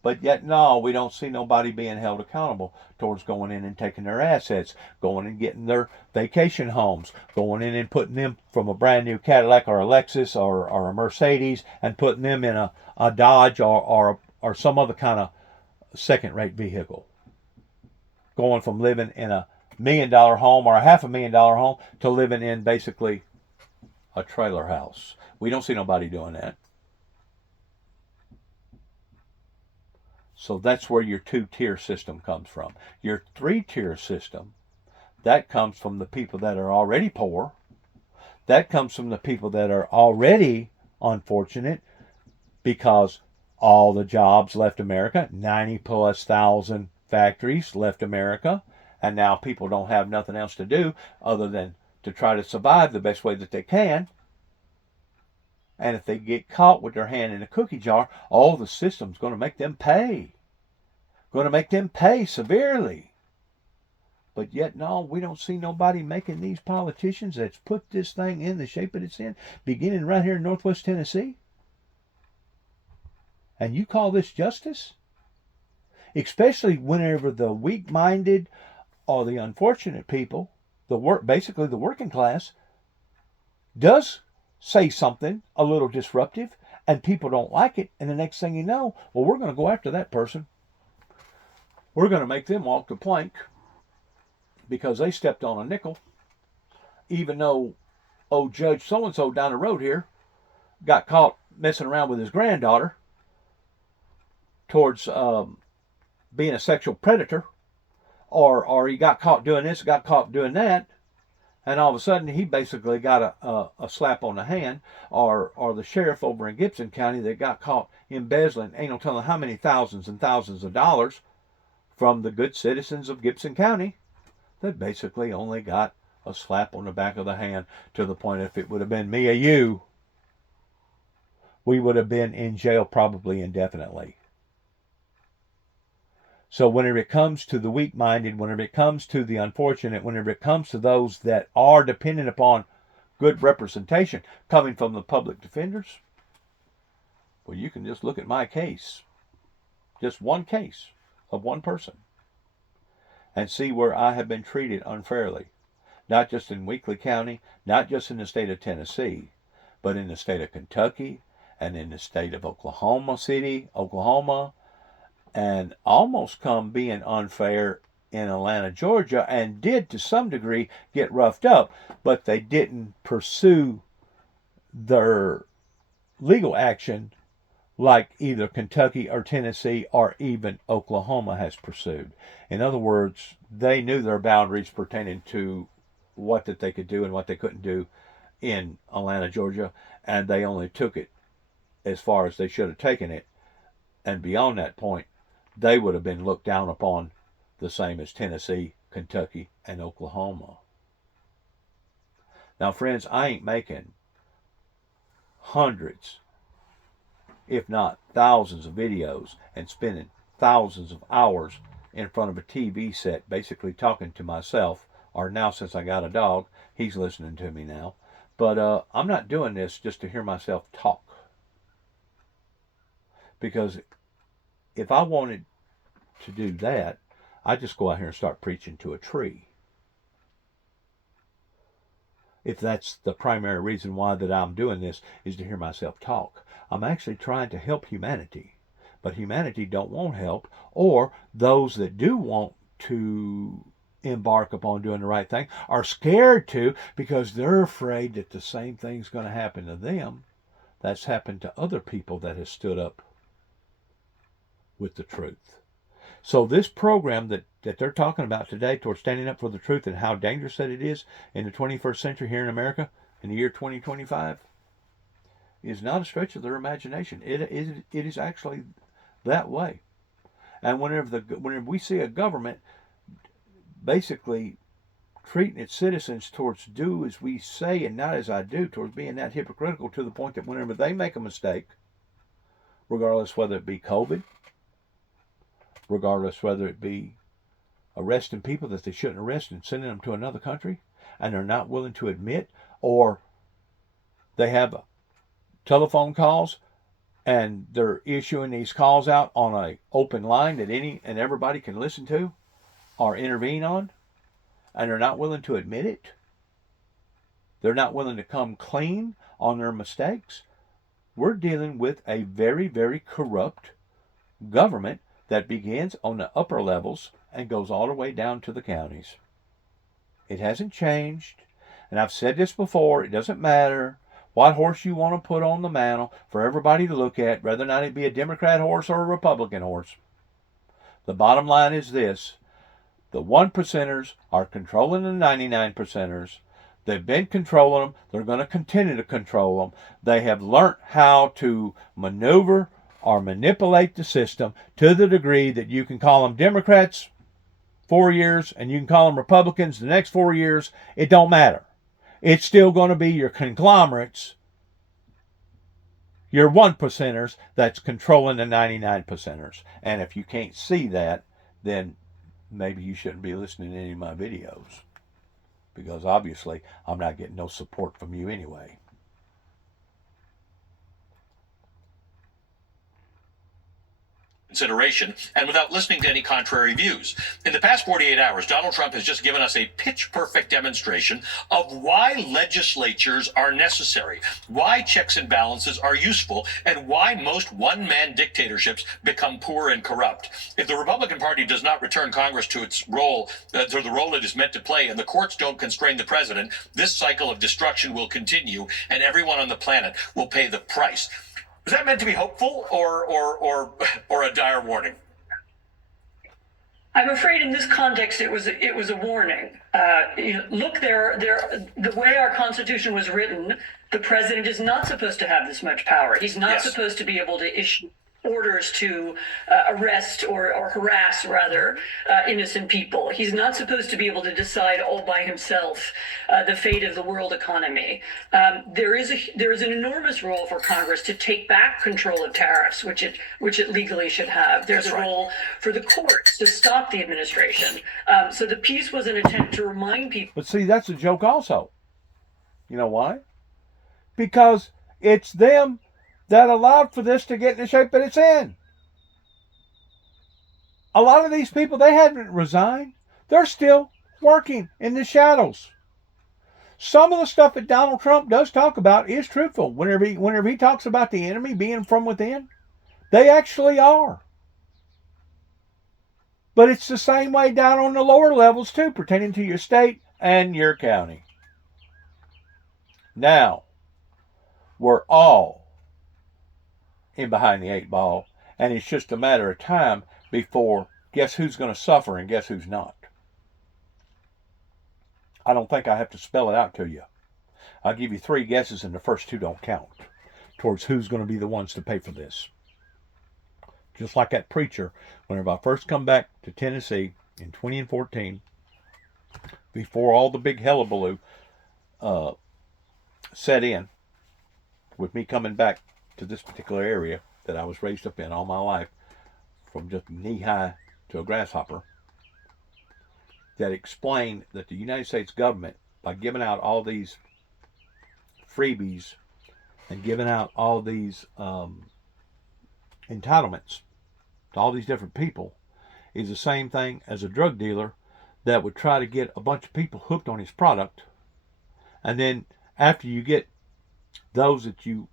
But yet, no, we don't see nobody being held accountable towards going in and taking their assets, going and getting their vacation homes, going in and putting them from a brand new Cadillac or a Lexus or a Mercedes and putting them in a Dodge or some other kind of second-rate vehicle. Going from living in a $1 million home or a $500,000 home to living in basically a trailer house. We don't see nobody doing that. So that's where your 2-tier system comes from. Your 3-tier system, that comes from the people that are already poor. That comes from the people that are already unfortunate because all the jobs left America, 90,000+ factories left America, and now people don't have nothing else to do other than to try to survive the best way that they can. And if they get caught with their hand in a cookie jar, the system's going to make them pay. Going to make them pay severely. But yet, no, we don't see nobody making these politicians that's put this thing in the shape that it's in, beginning right here in Northwest Tennessee. And you call this justice? Especially whenever the weak-minded or the unfortunate people, basically the working class, does say something a little disruptive and people don't like it, and the next thing you know, well, we're going to go after that person. We're going to make them walk the plank because they stepped on a nickel, even though Judge so-and-so down the road here got caught messing around with his granddaughter towards being a sexual predator, or he got caught doing this, got caught doing that, and all of a sudden he basically got a slap on the hand, or the sheriff over in Gibson County that got caught embezzling, ain't no telling how many thousands and thousands of dollars from the good citizens of Gibson County, that basically only got a slap on the back of the hand, to the point if it would have been me or you, we would have been in jail probably indefinitely. So whenever it comes to the weak-minded, whenever it comes to the unfortunate, whenever it comes to those that are dependent upon good representation coming from the public defenders, well, you can just look at my case, just one case of one person, and see where I have been treated unfairly, not just in Weakley County, not just in the state of Tennessee, but in the state of Kentucky and in the state of Oklahoma City, Oklahoma, and almost come being unfair in Atlanta, Georgia, and did to some degree get roughed up, but they didn't pursue their legal action like either Kentucky or Tennessee or even Oklahoma has pursued. In other words, they knew their boundaries pertaining to what that they could do and what they couldn't do in Atlanta, Georgia, and they only took it as far as they should have taken it, and beyond that point, they would have been looked down upon the same as Tennessee, Kentucky, and Oklahoma. Now, friends, I ain't making hundreds, if not thousands of videos and spending thousands of hours in front of a TV set basically talking to myself, or now since I got a dog, he's listening to me now. But I'm not doing this just to hear myself talk. Because if I wanted to do that, I'd just go out here and start preaching to a tree. If that's the primary reason why that I'm doing this, is to hear myself talk. I'm actually trying to help humanity. But humanity don't want help, or those that do want to embark upon doing the right thing are scared to, because they're afraid that the same thing's going to happen to them that's happened to other people that has stood up with the truth. So this program that they're talking about today towards standing up for the truth and how dangerous that it is in the 21st century here in America in the year 2025 is not a stretch of their imagination. It is actually that way. And whenever we see a government basically treating its citizens towards do as we say and not as I do, towards being that hypocritical to the point that whenever they make a mistake, regardless whether it be COVID, regardless whether it be arresting people that they shouldn't arrest and sending them to another country, and they're not willing to admit, or they have telephone calls and they're issuing these calls out on an open line that any and everybody can listen to or intervene on, and they're not willing to admit it. They're not willing to come clean on their mistakes. We're dealing with a very, very corrupt government that begins on the upper levels and goes all the way down to the counties. It hasn't changed. And I've said this before, it doesn't matter what horse you want to put on the mantle for everybody to look at, whether or not it be a Democrat horse or a Republican horse. The bottom line is this: the 1%ers are controlling the 99%ers. They've been controlling them. They're going to continue to control them. They have learned how to maneuver or manipulate the system to the degree that you can call them Democrats 4 years and you can call them Republicans the next 4 years. It don't matter. It's still going to be your conglomerates, your 1%ers that's controlling the 99%ers. And if you can't see that, then maybe you shouldn't be listening to any of my videos, because obviously I'm not getting no support from you anyway. Consideration, and without listening to any contrary views. In the past 48 hours, Donald Trump has just given us a pitch-perfect demonstration of why legislatures are necessary, why checks and balances are useful, and why most one-man dictatorships become poor and corrupt. If the Republican Party does not return Congress to its role, to the role it is meant to play, and the courts don't constrain the president, this cycle of destruction will continue, and everyone on the planet will pay the price. Was that meant to be hopeful or a dire warning? I'm afraid in this context it was a warning. Look, the way our Constitution was written, the president is not supposed to have this much power. He's not supposed to be able to issue orders to arrest or harass, rather, innocent people. He's not supposed to be able to decide all by himself the fate of the world economy. There is an enormous role for Congress to take back control of tariffs, which it legally should have. There's a role for the courts to stop the administration. So the piece was an attempt to remind people. But see, that's a joke also. You know why? Because it's them that allowed for this to get in the shape that it's in. A lot of these people, they haven't resigned. They're still working in the shadows. Some of the stuff that Donald Trump does talk about is truthful. Whenever he talks about the enemy being from within, they actually are. But it's the same way down on the lower levels too, pertaining to your state and your county. Now, we're all in behind the 8 ball, and it's just a matter of time before guess who's going to suffer and guess who's not. I don't think I have to spell it out to you. I'll give you 3 guesses and the first 2 don't count towards who's going to be the ones to pay for this. Just like that preacher, whenever I first come back to Tennessee in 2014, before all the big hullabaloo set in with me coming back to this particular area that I was raised up in all my life, from just knee-high to a grasshopper, that explained that the United States government, by giving out all these freebies and giving out all these entitlements to all these different people, is the same thing as a drug dealer that would try to get a bunch of people hooked on his product, and then after you get those that you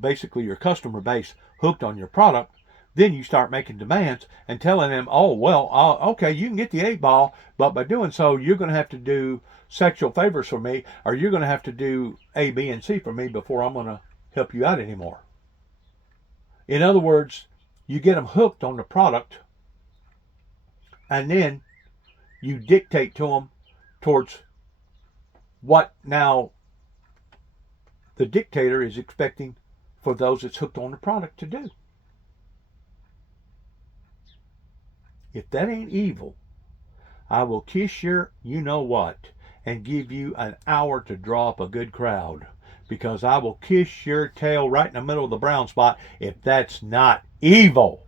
basically your customer base hooked on your product, then you start making demands and telling them, oh, well, okay, you can get the 8 ball, but by doing so, you're going to have to do sexual favors for me, or you're going to have to do A, B, and C for me before I'm going to help you out anymore. In other words, you get them hooked on the product, and then you dictate to them towards what now the dictator is expecting for those that's hooked on the product to do. If that ain't evil, I will kiss your you-know-what and give you an hour to draw up a good crowd, because I will kiss your tail right in the middle of the brown spot if that's not evil.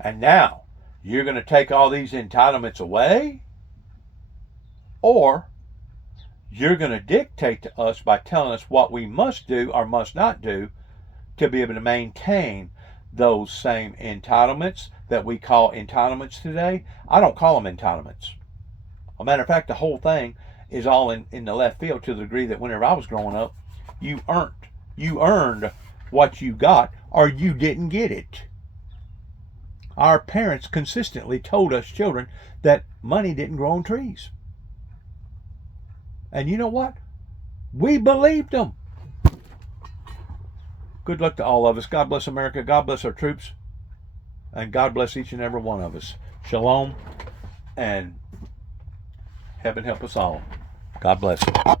And now, you're going to take all these entitlements away? Or you're going to dictate to us by telling us what we must do or must not do to be able to maintain those same entitlements that we call entitlements today? I don't call them entitlements. As a matter of fact, the whole thing is all in the left field, to the degree that whenever I was growing up, you earned what you got, or you didn't get it. Our parents consistently told us children that money didn't grow on trees. And you know what? We believed them. Good luck to all of us. God bless America. God bless our troops. And God bless each and every one of us. Shalom. And heaven help us all. God bless you.